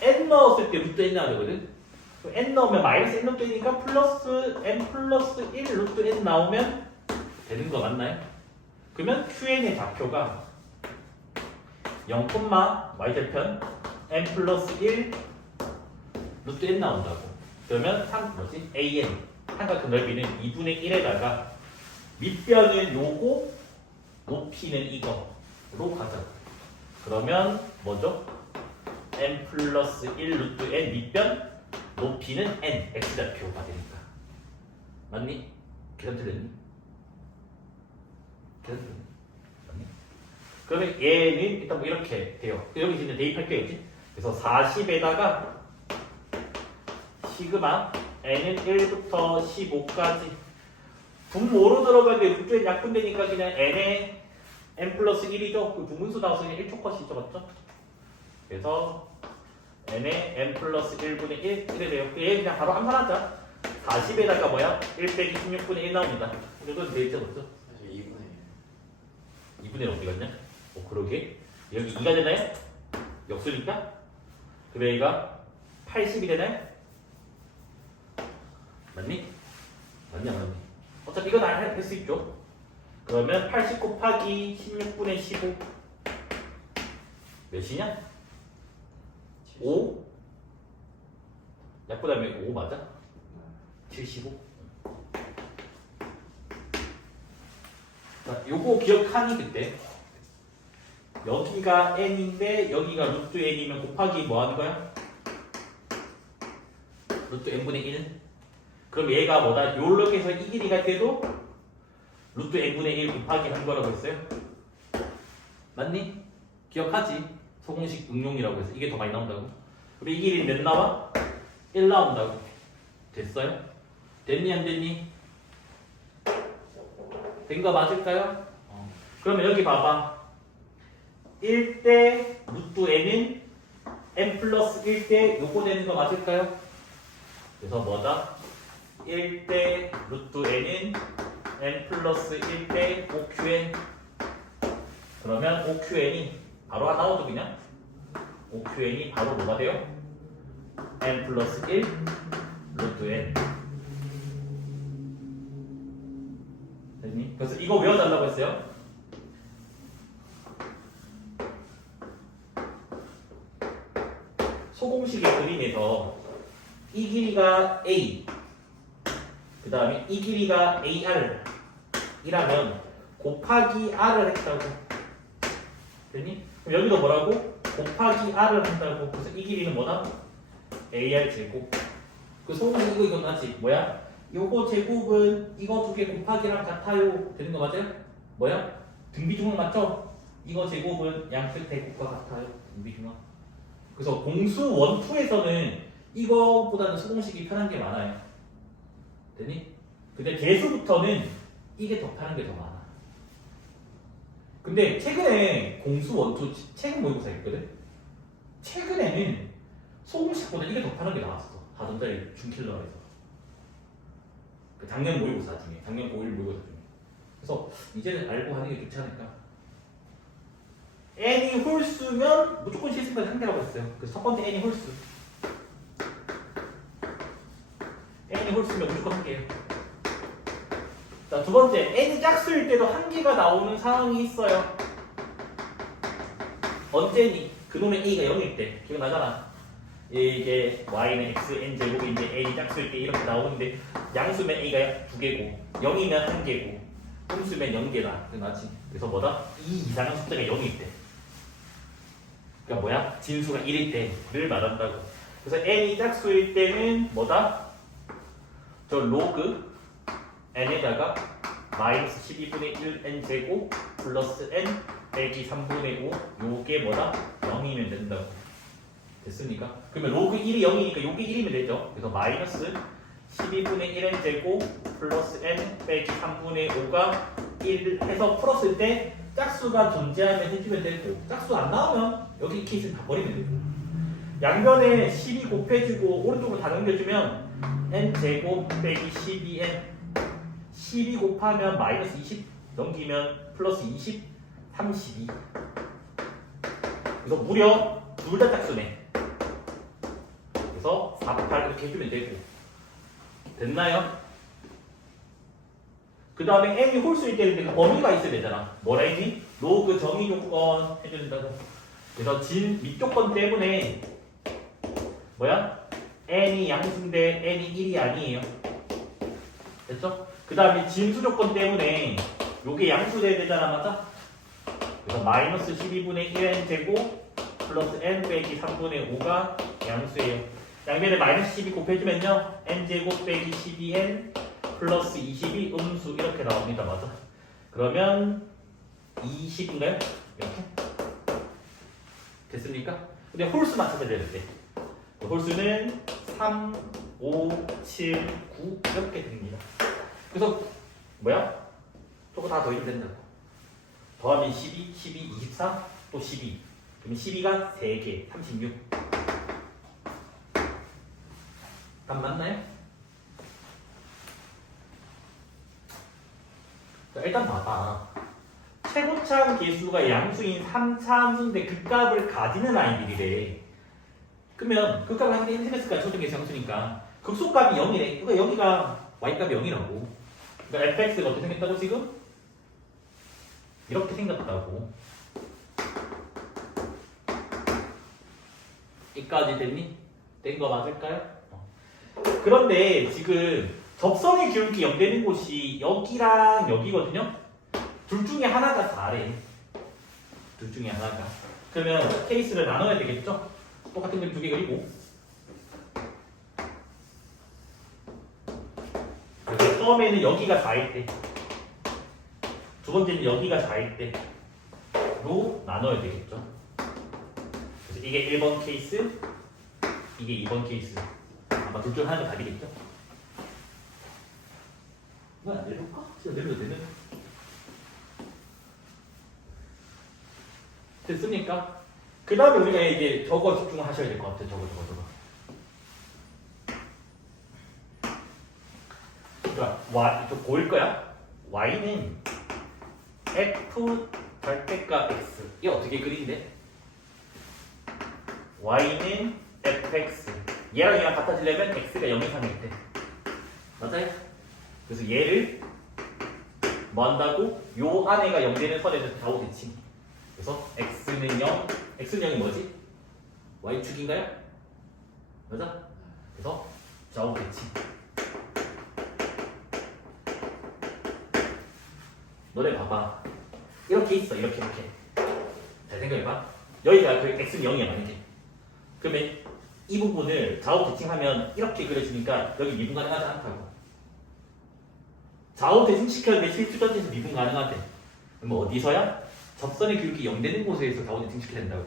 n 넣었을 때 루트 n 나와야 되거든? n 넣으면 마이너스 n 루트 n이니까 플러스 n 플러스 1 루트 n 나오면 되는 거 맞나요? 그러면 qn의 좌표가 0, y절편 n 플러스 1 루트 n 나온다고. 그러면 an 삼각형 넓이는 2분의 1에다가 밑변은 요거, 높이는 이거로 가자. 그러면 뭐죠? n 플러스 1 루트 n 밑변, 높이는 n, x좌표가 되니까. 맞니? 계산 틀렸니? 계산 틀렸니? 맞니? 그러면 얘는 일단 뭐 이렇게 돼요. 여기 이제 대입할게요. 그치? 그래서 40에다가 시그마 n은 1부터 15까지 분모로 들어가는데 루트에 약분되니까 그냥 n에 n 플러스 1이죠. 그 분문수 나와서 그냥 1초 컷이죠. 맞죠? 그래서 n에 n 플러스 1분의 1 이래 돼요. 얘 그냥 바로 함산하자. 40에다가 뭐야? 1 빼기 16분의 1 나옵니다. 이건 되죠, 맞죠? 사실 2분의 1. 2분의 1 어디 갔냐? 그러게. 여기 2가 되나요? 역수니까? 그럼 여기가 80이 되나요? 맞니? 맞냐, 맞니? 어차피 이건 할 수 있죠. 그러면 80 곱하기 16분의 15 몇이냐? 5? 약보다면 5 맞아? 75? 자, 요거 기억하니 그때 여기가 n인데 여기가 루트 n이면 곱하기 뭐 하는 거야? 루트 n분의 1. 그럼 얘가 뭐다? 요렇게 해서 이 길이가 돼도 루트 n분의 1 곱하기 한 거라고 했어요. 맞니? 기억하지? 소공식 응용이라고 해서 이게 더 많이 나온다고. 그럼 이 길이 몇 나와? 1 나온다고. 됐어요? 됐니 안 됐니? 된 거 맞을까요? 그러면 여기 봐봐. 1대 루트 n은 n 플러스 1대 요거 되는 거 맞을까요? 그래서 뭐다? 1대 루트 n은 n 플러스 1대 5qn. 그러면 5qn이 바로 나오죠 그냥. 5qn이 바로 뭐가 돼요? n 플러스 1 루트 n. 됐니? 그래서 이거 외워달라고 했어요. 소공식의 그림에서 이 길이가 a, 그 다음에 이 길이가 ar 이라면 곱하기 r을 했다고. 됐니? 그럼 여기도 뭐라고? 곱하기 r을 한다고. 그래서 이 길이는 뭐다? ar 제곱. 그 소공식 이거 맞지? 뭐야? 요거 제곱은 이거 두 개 곱하기랑 같아요. 되는 거 맞아요? 뭐야? 등비중항 맞죠? 이거 제곱은 양측 대곱과 같아요. 등비중항. 그래서 공수 원투에서는 이거보다는 수공식이 편한 게 많아요. 되니? 근데 개수부터는 이게 더 편한 게 더 많아. 근데 최근에 공수 원투 최근 모의고사 있거든? 최근에는 소공식보다 이게 더 편한 게 나왔어. 하던자리 중킬러에서. 그 작년 모의고사 중에, 작년 고1 모의고사 중에. 그래서 이제는 알고 하는 게 좋지 않을까? n이 홀수면 무조건 실수까지 한 개라고 했어요. 그래서 첫 번째 n이 홀수. n이 홀수면 무조건 한 개예요. 자, 두 번째 n이 짝수일 때도 한 개가 나오는 상황이 있어요. 언제니? 그놈의 a가 0일 때. 기억나잖아. 이게 y는 x n 제곱인데 n이 짝수일 때 이렇게 나오는데 양수면 a가 2개고 0이면 1개고 홀수면 0개다. 그 맞지? 그래서 뭐다? 2 이상한 숫자가 0일 때. 그러니까 뭐야? 진수가 1일 때를 말한다고. 그래서 n이 짝수일 때는 뭐다? 저 로그 n에다가 마이너스 12분의 1 n 제곱 플러스 n 빼기 3분의 5 요게 뭐다? 0이면 된다고. 됐습니까? 그러면 로그 1이 0이니까 요게 1이면 되죠. 그래서 마이너스 12분의 1n 제곱 플러스 n 빼기 3분의 5가 1 해서 풀었을 때 짝수가 존재하면 해주면 되고 짝수 안 나오면 여기 이 케이스는 다 버리면 되고 양변에 12 곱해주고 오른쪽으로 다 넘겨주면 n제곱 빼기 12n 12 곱하면 마이너스 20 넘기면 플러스 20 32 그래서 무려 둘 다 짝수네. 그래서 4, 8 이렇게 해주면 되고 됐나요? 그 다음에 n이 홀수일 때는 그 범위가 있어야 되잖아. 뭐라 했니? 로그 정의 조건 해줘야 된다고. 그래서 진 밑조건 때문에 뭐야? n이 양수인데 n이 1이 아니에요. 됐죠? 그 다음에 진수 조건 때문에 요게 양수돼야 되잖아, 맞아? 그래서 마이너스 12분의 1n 제곱 플러스 n 빼기 3분의 5가 양수예요. 양변에 마이너스 12 곱해주면요 n 제곱 빼기 12n 플러스 20이 음수 이렇게 나옵니다, 맞아? 그러면 20인가요? 이렇게 됐습니까? 근데 홀수 맞춰서 돼야 돼. 홀수는 3, 5, 7, 9 이렇게 됩니다. 그래서 뭐야? 저거 다 더하면 된다고. 더하면 12, 12, 24, 또 12. 그러면 12가 3개, 36. 답 맞나요? 자, 일단 봐봐. 최고차항 계수가 양수인 3차 함수인데 그 값을 가지는 아이들이래. 그러면 그 값을 하는데 1승했을까? 초등계수 양수니까. 극소값이 0이래. 그러니까 여기가 y값이 0이라고. 그러니까 fx가 어떻게 생겼다고 지금? 이렇게 생겼다고. 이까지 됐니? 된 거 맞을까요? 그런데 지금 접선의 기울기 0 되는 곳이 여기랑 여기거든요? 둘 중에 하나가 4래. 둘 중에 하나가. 그러면 케이스를 나눠야 되겠죠? 똑같은 그림 두 개 그리고. 그래서 처음에는 여기가 4일 때. 두 번째는 여기가 4일 때로 나눠야 되겠죠? 그래서 이게 1번 케이스, 이게 2번 케이스. 아마 둘 중 하나가 답이겠죠? 이거 안 내려볼까? 진짜 내려도 되는? 됐습니까? 그 다음에 우리가 이제 저거 집중하셔야 될 것 같아요. 저거. 그러니까 y 좀 보일 거야. y는 f 절대값 x. 이게 어떻게 그린데? y는 fx. 얘랑 얘랑 같아지려면 x가 0 이상일 때. 맞아요? 그래서 얘를 뭐 한다고? 요 안에가 0 되는 선에서 좌우 대칭. 그래서 x는 0, x는 0이 뭐지? y축인가요? 맞아? 그래서 좌우 대칭. 너네 봐봐. 이렇게 있어. 이렇게. 잘 생각해봐. 여기가 그 x는 0이야 만약에. 그러면 이 부분을 좌우 대칭하면 이렇게 그려지니까 여기 미분 가능하지 않다고. 좌우 대칭시켰는데 실수전에서 미분 가능하대. 그럼 어디서야? 접선의 기울기 0 되는 곳에서 좌우 대칭시켜야 된다고.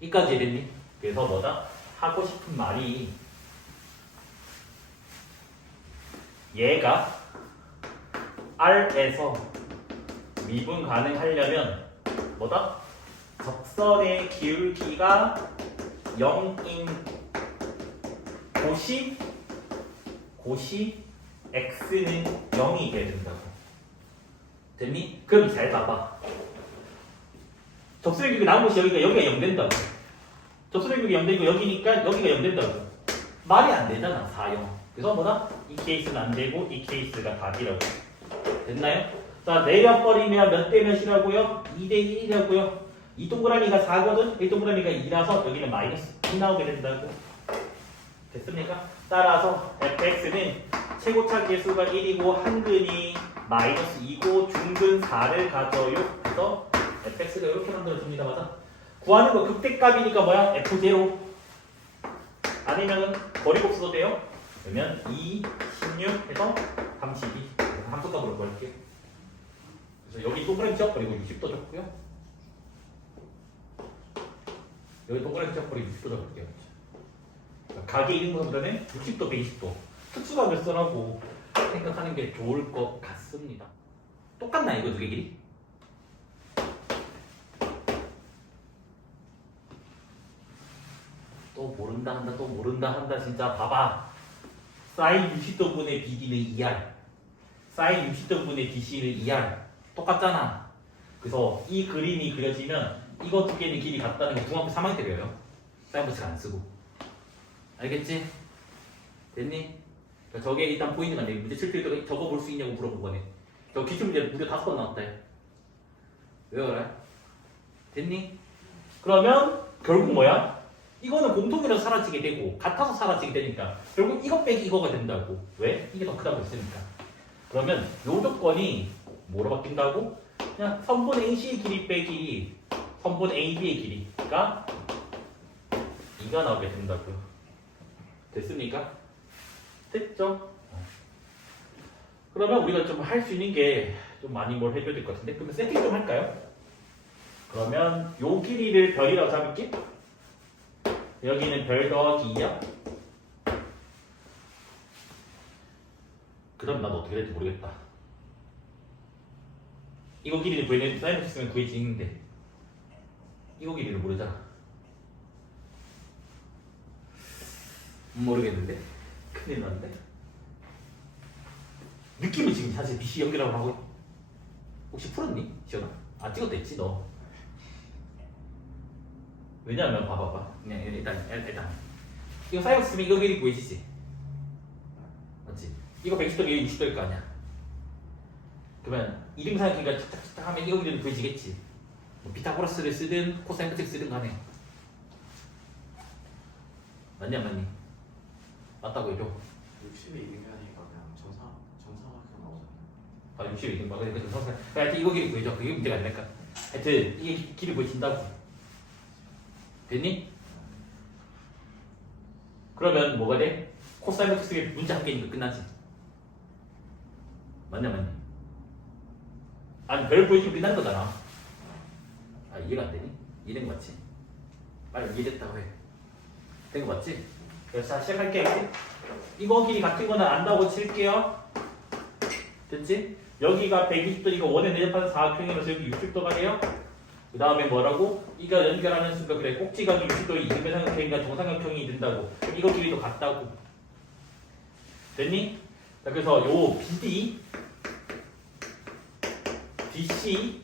이까지 이해됐니? 그래서 뭐다? 하고 싶은 말이 얘가 R에서 미분 가능하려면 뭐다? 접선의 기울기가 0인 곳이 x는 0이 돼야 된다고. 됐니? 그럼 잘 봐봐. 접선의 기울기 나온 곳이 여기가 0 된다고. 접선의 기울기 0 되고 여기니까 여기가 0 된다고. 말이 안 되잖아. 4, 0. 그래서 뭐다? 이 케이스는 안 되고 이 케이스가 답이라고. 됐나요? 자, 내려버리면 몇 대 몇이라고요? 2대 1이라고요. 이 동그라미가 4거든? 이 동그라미가 2라서 여기는 마이너스 2 나오게 된다고. 됐습니까? 따라서 fx는 최고차 계수가 1이고 한근이 마이너스 2고 중근 4를 가져요. 그래서 fx가 이렇게 만들어줍니다. 맞아? 구하는 거 극대값이니까 뭐야? f0. 아니면 거리곱 써도 돼요. 그러면 2, 16 해서 32. 함수값으로 구할게요. 그래서 여기 동그라미 지워버리고 60도 줬고요. 여기 동그라미 지워버리고 60도 적을게요. 각의 이등분보다는 60도, 120도 특수각을 써라고 생각하는 게 좋을 것 같습니다. 똑같나 이거 두 개 길이? 또 모른다 한다 진짜. 봐봐. 사인 60도분의 BD는 2R, 사인 60도분의 DC는 2R 똑같잖아. 그래서 이 그림이 그려지면 이거 두 개는 길이 같다는 게 중학교 3학년 때 배워요. 사인 버치를 안 쓰고. 알겠지? 됐니? 그러니까 저게 일단 보이는 건데 문제 칠 때 저거 볼 수 있냐고 물어본 거네. 저 기출문제 무려 5번 나왔다. 외워라. 됐니? 그러면 결국 뭐야? 이거는 공통이라서 사라지게 되고 같아서 사라지게 되니까 결국 이것 빼기 이거가 된다고. 왜? 이게 더 크다고 했으니까. 그러면 요 조건이 뭐로 바뀐다고? 그냥 선분 AC의 길이 빼기 선분 AB의 길이가 2가 나오게 된다고요. 됐습니까? 됐죠? 그러면 우리가 좀 할 수 있는 게 좀 많이 뭘 해줘야 될 것 같은데 그러면 세팅 좀 할까요? 그러면 요 길이를 별이라고 잡을게. 여기는 별 더하기 2야. 그럼 나도 어떻게 될지 모르겠다. 이거 길이를 구해내는 사인을 쓰면 구해지는데 이거 길이를 모르잖아. 모르겠는데 큰일 났는데 느낌은 지금 사실 BC 연결하고 하고 혹시 풀었니? 지원아? 아 찍었댔지 너. 왜냐면 봐봐봐 그냥 일단 이거 사이버 쓰면 이거 길이 구해지지 맞지? 이거 110도 이거 60도일 거 아니야. 그러면 이등상이니까 착착착 하면 이거 길이는 구해지겠지. 뭐 피타고라스를 쓰든 코사인 쓰든 간에 맞냐 안 맞니? 맞다고 해줘. 60의 이등변이니까 그냥 정사각형 나오잖아요. 아 60이 막 그래서 선생 하여튼 이거 길이 구해줘. 그게 문제가 아니니까. 하여튼 이게 길이 구해진다고. 됐니? 그러면 뭐가 돼? 코사인 x의 문자 한 개니까 끝나지. 맞냐 맞니? 아니 별 구해주면 끝난 거잖아. 아 이해가 안 되니? 이해된 거 맞지? 빨리 이해됐다고 해. 된 거 맞지? 그래서 자 시작할게요. 이거 길이 같은 거는 안다고 칠게요. 됐지? 여기가 120도 이거 원에 내접하는 사각형이라서 여기 60도가 돼요. 그 다음에 뭐라고? 이거 연결하는 순간 그래 꼭지각이 60도의 이등변삼각형이니까 정삼각형이 된다고. 이거 길이도 같다고. 됐니? 자 그래서 요 BD BC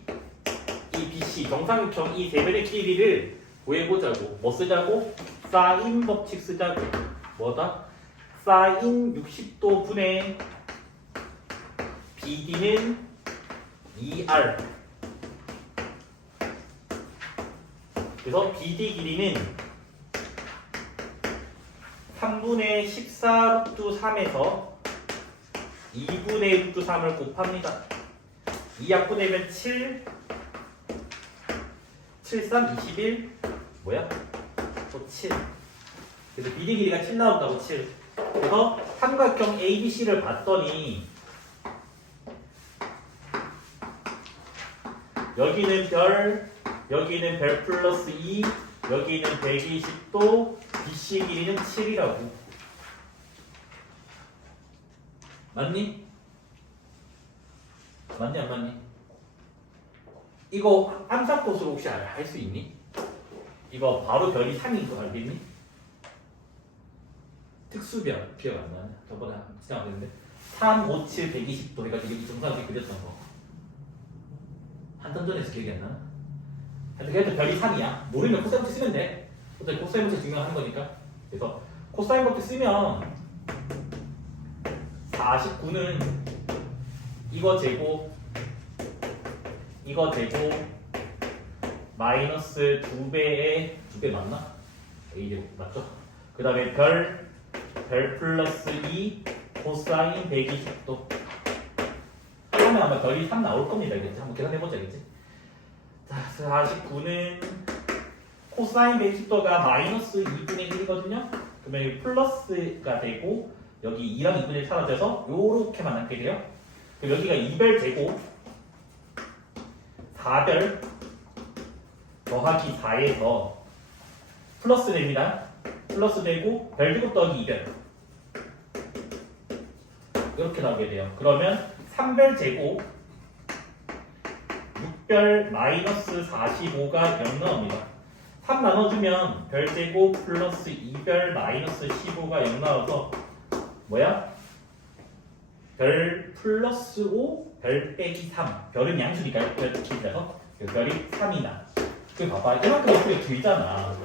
이 BC 정삼각형 이 세 변의 길이를 구해보자고. 뭐 쓰자고? 사인 법칙 쓰자고. 뭐다? 사인 60도 분의 BD는 2R. 그래서 BD 길이는 3분의 14 루트 3에서 2분의 루트 3을 곱합니다. 2약분 내면 7 7, 3, 21 뭐야? 또 7. 그래서 BD 길이가 7 나온다고 7. 그래서 삼각형 ABC를 봤더니 여기는 별, 여기는 별 플러스 2, 여기는 120도, BC 길이는 7이라고. 맞니? 맞니 안 맞니? 이거 함수코스로 혹시 할 수 있니? 이거 바로 별이 3인 거 알겠니? 특수별 기억 안 나네. 저번에 지나갔는데 3, 5, 7, 120도 해가지고 여기 정사각이 그렸던 거 한참 전에서 기억이 안 나나? 하여튼 별이 3이야. 모르면 코사인 법칙 쓰면 돼. 어차피 코사인 법칙 증명하는 거니까. 그래서 코사인 법칙 쓰면 49는 이거 제곱 이거 제곱 마이너스 2배의 2배 맞나? A제곱 맞죠? 그 다음에 별 플러스 2 코사인 120도 그러면 아마 별이 3 나올 겁니다. 이겠지? 한번 계산해보자. 이겠지? 자, 49는 코사인 120도가 마이너스 2분의 1이거든요? 그러면 여기 플러스가 되고 여기 2랑 2분의 1 사라져서 요렇게만 남게 돼요. 그럼 여기가 2별 제곱 4별 더하기 4에서 플러스 됩니다. 플러스 되고 별 제곱 더하기 2별 이렇게 나오게 돼요. 그러면 3별 제곱 6별 마이너스 45가 0 나옵니다. 3 나눠주면 별 제곱 플러스 2별 마이너스 15가 0 나와서 뭐야? 별 플러스 5, 별 빼기 3. 별은 양수니까 별 길다서 별이 3이나. 그 봐봐. 이만큼 옆에 길잖아.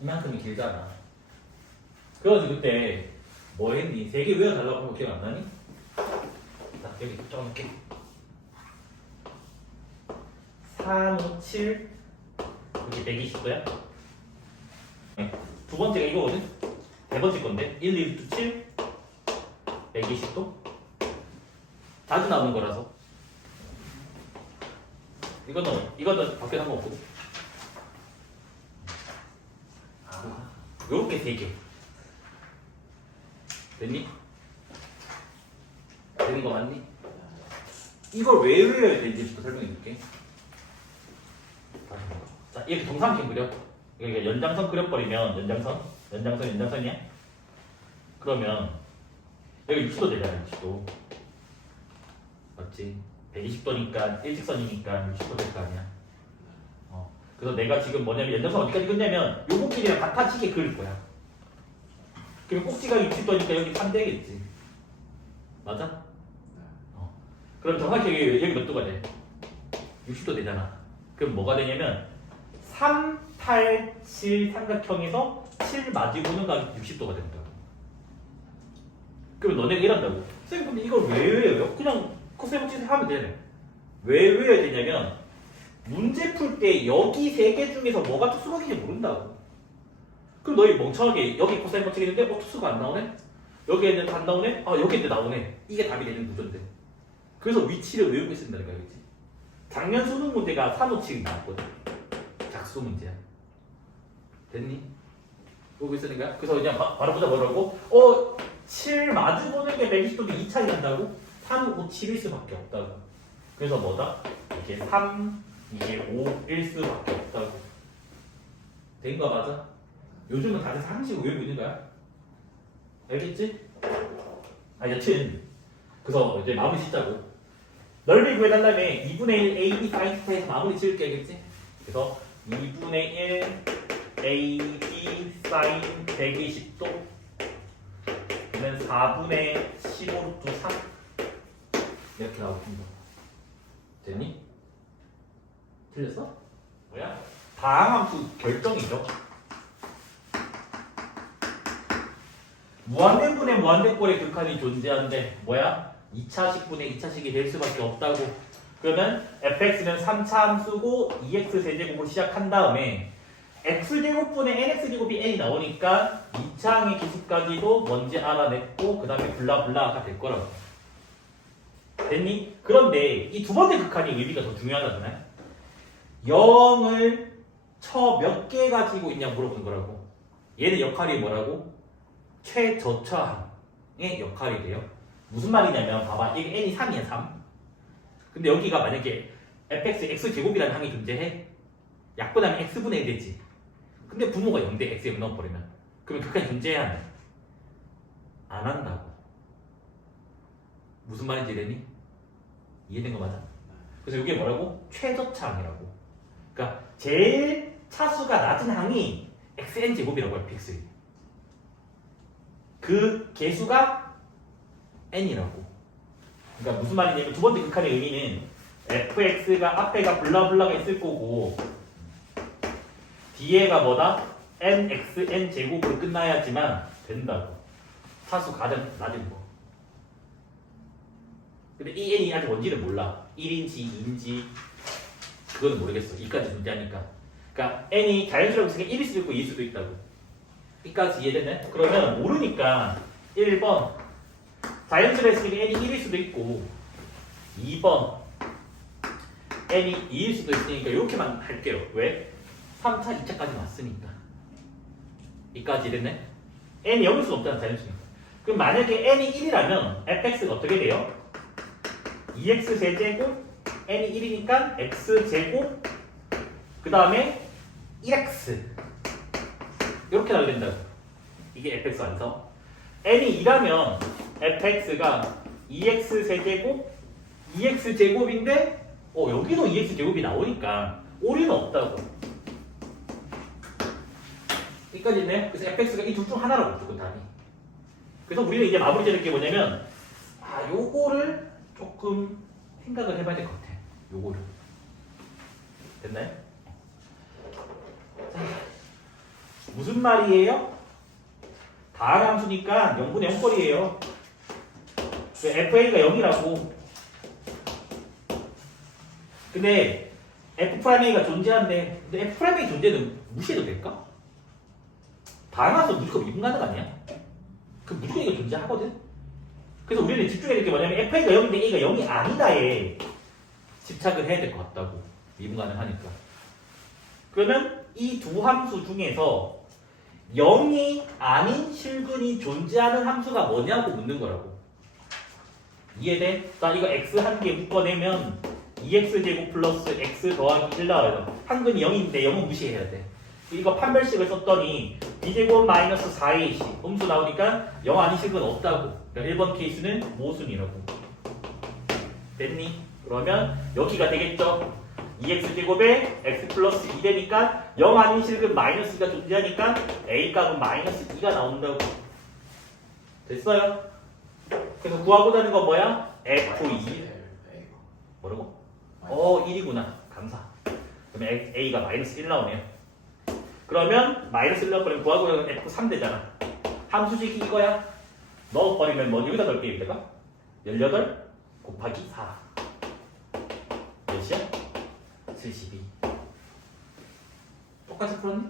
이만큼이 길잖아. 그래가지고 그때 뭐 했니? 3개 외워달라고 하고 기억 안 나니? 자, 여기 적어놓을게. 3, 5, 7 여기 120도야? 네. 두 번째가 이거거든? 네 번째 건데 1, 2, 7 120도 자주 나오는 거라서. 이거는 밖에 상관없거든. 요렇게 3개. 됐니? 되는 거 맞니? 이걸 왜 외워야 되는지부터 설명해 줄게. 자, 이렇게 동상식 그려. 그러니까 연장선 그려버리면 연장선이야? 그러면 여기 60도 되잖아, 60도. 맞지? 120도니까 일직선이니까 60도 될 거 아니야. 그래서 내가 지금 뭐냐면 연장선 어디까지 그냐면 요거 길이랑 같아지게 그릴 거야. 그럼 꼭지가 60도니까 여기 3 되겠지. 맞아? 그럼 정확히 여기 몇 도가 돼? 60도 되잖아. 그럼 뭐가 되냐면 3, 8, 7 삼각형에서 7 마주보는 각이 60도가 된다고. 그럼 너네가 이런다고. 쌤 근데 이걸 왜 외워요? 그냥 코세모치스 하면 되네. 왜 외워야 되냐면 문제 풀 때 여기 3개 중에서 뭐가 투수각인지 모른다고. 그럼 너희 멍청하게 여기 코사인 치겠는데 투수가 안 나오네? 여기 있는데 안 나오네? 아 여기 있는데 나오네. 이게 답이 되는 구조인데. 그래서 위치를 외우고 있습니다. 그지? 작년 수능 문제가 357이 나왔거든. 작수 문제야. 됐니? 보고 있으니까. 그래서 그냥 바로 보자 뭐라고? 7 마주 보는 게 120도인데 2차이 난다고? 3, 5, 7일 수밖에 없다고. 그래서 뭐다? 이게 3, 이게 5, 1 수밖에 없다고. 된 거 맞아? 요즘은 다들 상식을 외우고 있는 거야. 알겠지? 여튼 그래서 이제 마무리 짓자고. 넓이 구해달라며 2분의 1 AB 사인 스타에서 마무리 지을게. 알겠지? 그래서 2분의 1 AB 사인 120도 는 4분의 15루트 3 이렇게 나오겠습니다. 됐니? 틀렸어? 뭐야? 다항함수 결정이죠. 무한대분의 무한대꼴의 극한이 존재하는데 뭐야? 2차식분의 2차식이 될 수밖에 없다고. 그러면 fx는 3차 함수고 2x 세제곱으로 시작한 다음에 x제곱분의 nx제곱이 n이 나오니까 2차항의 기수까지도 뭔지 알아냈고 그 다음에 블라블라가 될 거라고. 됐니? 그런데 이 두 번째 극한이 의미가 더 중요하잖아요. 0을 처 몇 개 가지고 있냐 물어보는 거라고. 얘는 역할이 뭐라고? 최저차항의 역할이 돼요. 무슨 말이냐면 봐봐. 이게 n이 3이야 3. 근데 여기가 만약에 fx x제곱이라는 항이 존재해. 약분하면 x분의 1 되지. 근데 부모가 0대 x에 넣어버리면 그러면 극한이 존재해야 안 돼? 안 한다고. 무슨 말인지 이해되니? 이해된 거 맞아? 그래서 이게 뭐라고? 최저차항이라고. 그러니까 제일 차수가 낮은 항이 xn제곱이라고 해요. fx. 그 개수가 n이라고. 그러니까 무슨 말이냐면 두 번째 극한의 의미는 fx가 앞에가 블라블라가 있을 거고 뒤에가 뭐다? nxn 제곱으로 끝나야지만 된다고. 차수 가장 낮은 거. 근데 이 n이 아직 뭔지를 몰라. 1인지 2인지 그건 모르겠어. 이까지 존재하니까. 그러니까 n이 자연스럽게 생긴 1일 수도 있고 2일 수도 있다고. 이까지 이해되네? 그러면 모르니까 1번 자연스럽게 생긴 n이 1일 수도 있고 2번 n이 2일 수도 있으니까 이렇게만 할게요. 왜? 3차, 2차까지 왔으니까. 이까지 이랬네? n이 0일 수는 없잖아, 자연스럽게. 그럼 만약에 n이 1이라면 fx가 어떻게 돼요? 2x 세제곱 n이 1이니까 x제곱 그 다음에 1x 이렇게 나오게 된다고. 이게 fx 완성. n이 2라면 fx가 2x 세제곱 2x 제곱인데 여기도 2x 제곱이 나오니까 오류는 없다고. 여기까지 있네. 그래서 fx가 이 둘 중 하나라고 무조건 답이. 그래서 우리는 이제 마무리 지을 게 뭐냐면 요거를 조금 생각을 해봐야 될 것 같아. 요거를. 됐나요? 자, 무슨 말이에요? 다항함수니까 0분의 0꼴이에요. fa가 0이라고. 근데 f'a가 존재한데 근데 f'a의 존재는 무시해도 될까? 다항함수 무조건 미분 가능 아니야? 그 무조건 이거 존재하거든? 그래서 우리는 집중해야 될 게 뭐냐면 FA가 0인데 A가 0이 아니다에 집착을 해야 될 것 같다고. 미분 가능하니까. 그러면 이 두 함수 중에서 0이 아닌 실근이 존재하는 함수가 뭐냐고 묻는 거라고. 이해돼? 나 이거 x 한 개 묶어내면 2x제곱 플러스 x 더하기 1 나와요. 한근이 0인데 0은 무시해야 돼. 이거 판별식을 썼더니 b제곱 마이너스 4ac 음수 나오니까 0 아닌 식은 없다고. 그러니까 1번 케이스는 모순이라고. 됐니? 그러면 여기가 되겠죠? 2x제곱에 x 플러스 2 되니까 0 아닌 실근 마이너스 2가 존재하니까 a 값은 마이너스 2가 나온다고. 됐어요? 그래서 구하고자 하는 건 뭐야? f2 뭐라고? 1이구나. 감사. 그러면 a가 마이너스 1 나오네요. 그러면 마이너스 1 넣어버리면 구하고자 하는 건 f3 되잖아. 함수식이 이거야. 넣어버리면 뭐 여기다 넣을게 여기다가 18 곱하기 4 몇이야? 72. 똑같이 풀었니?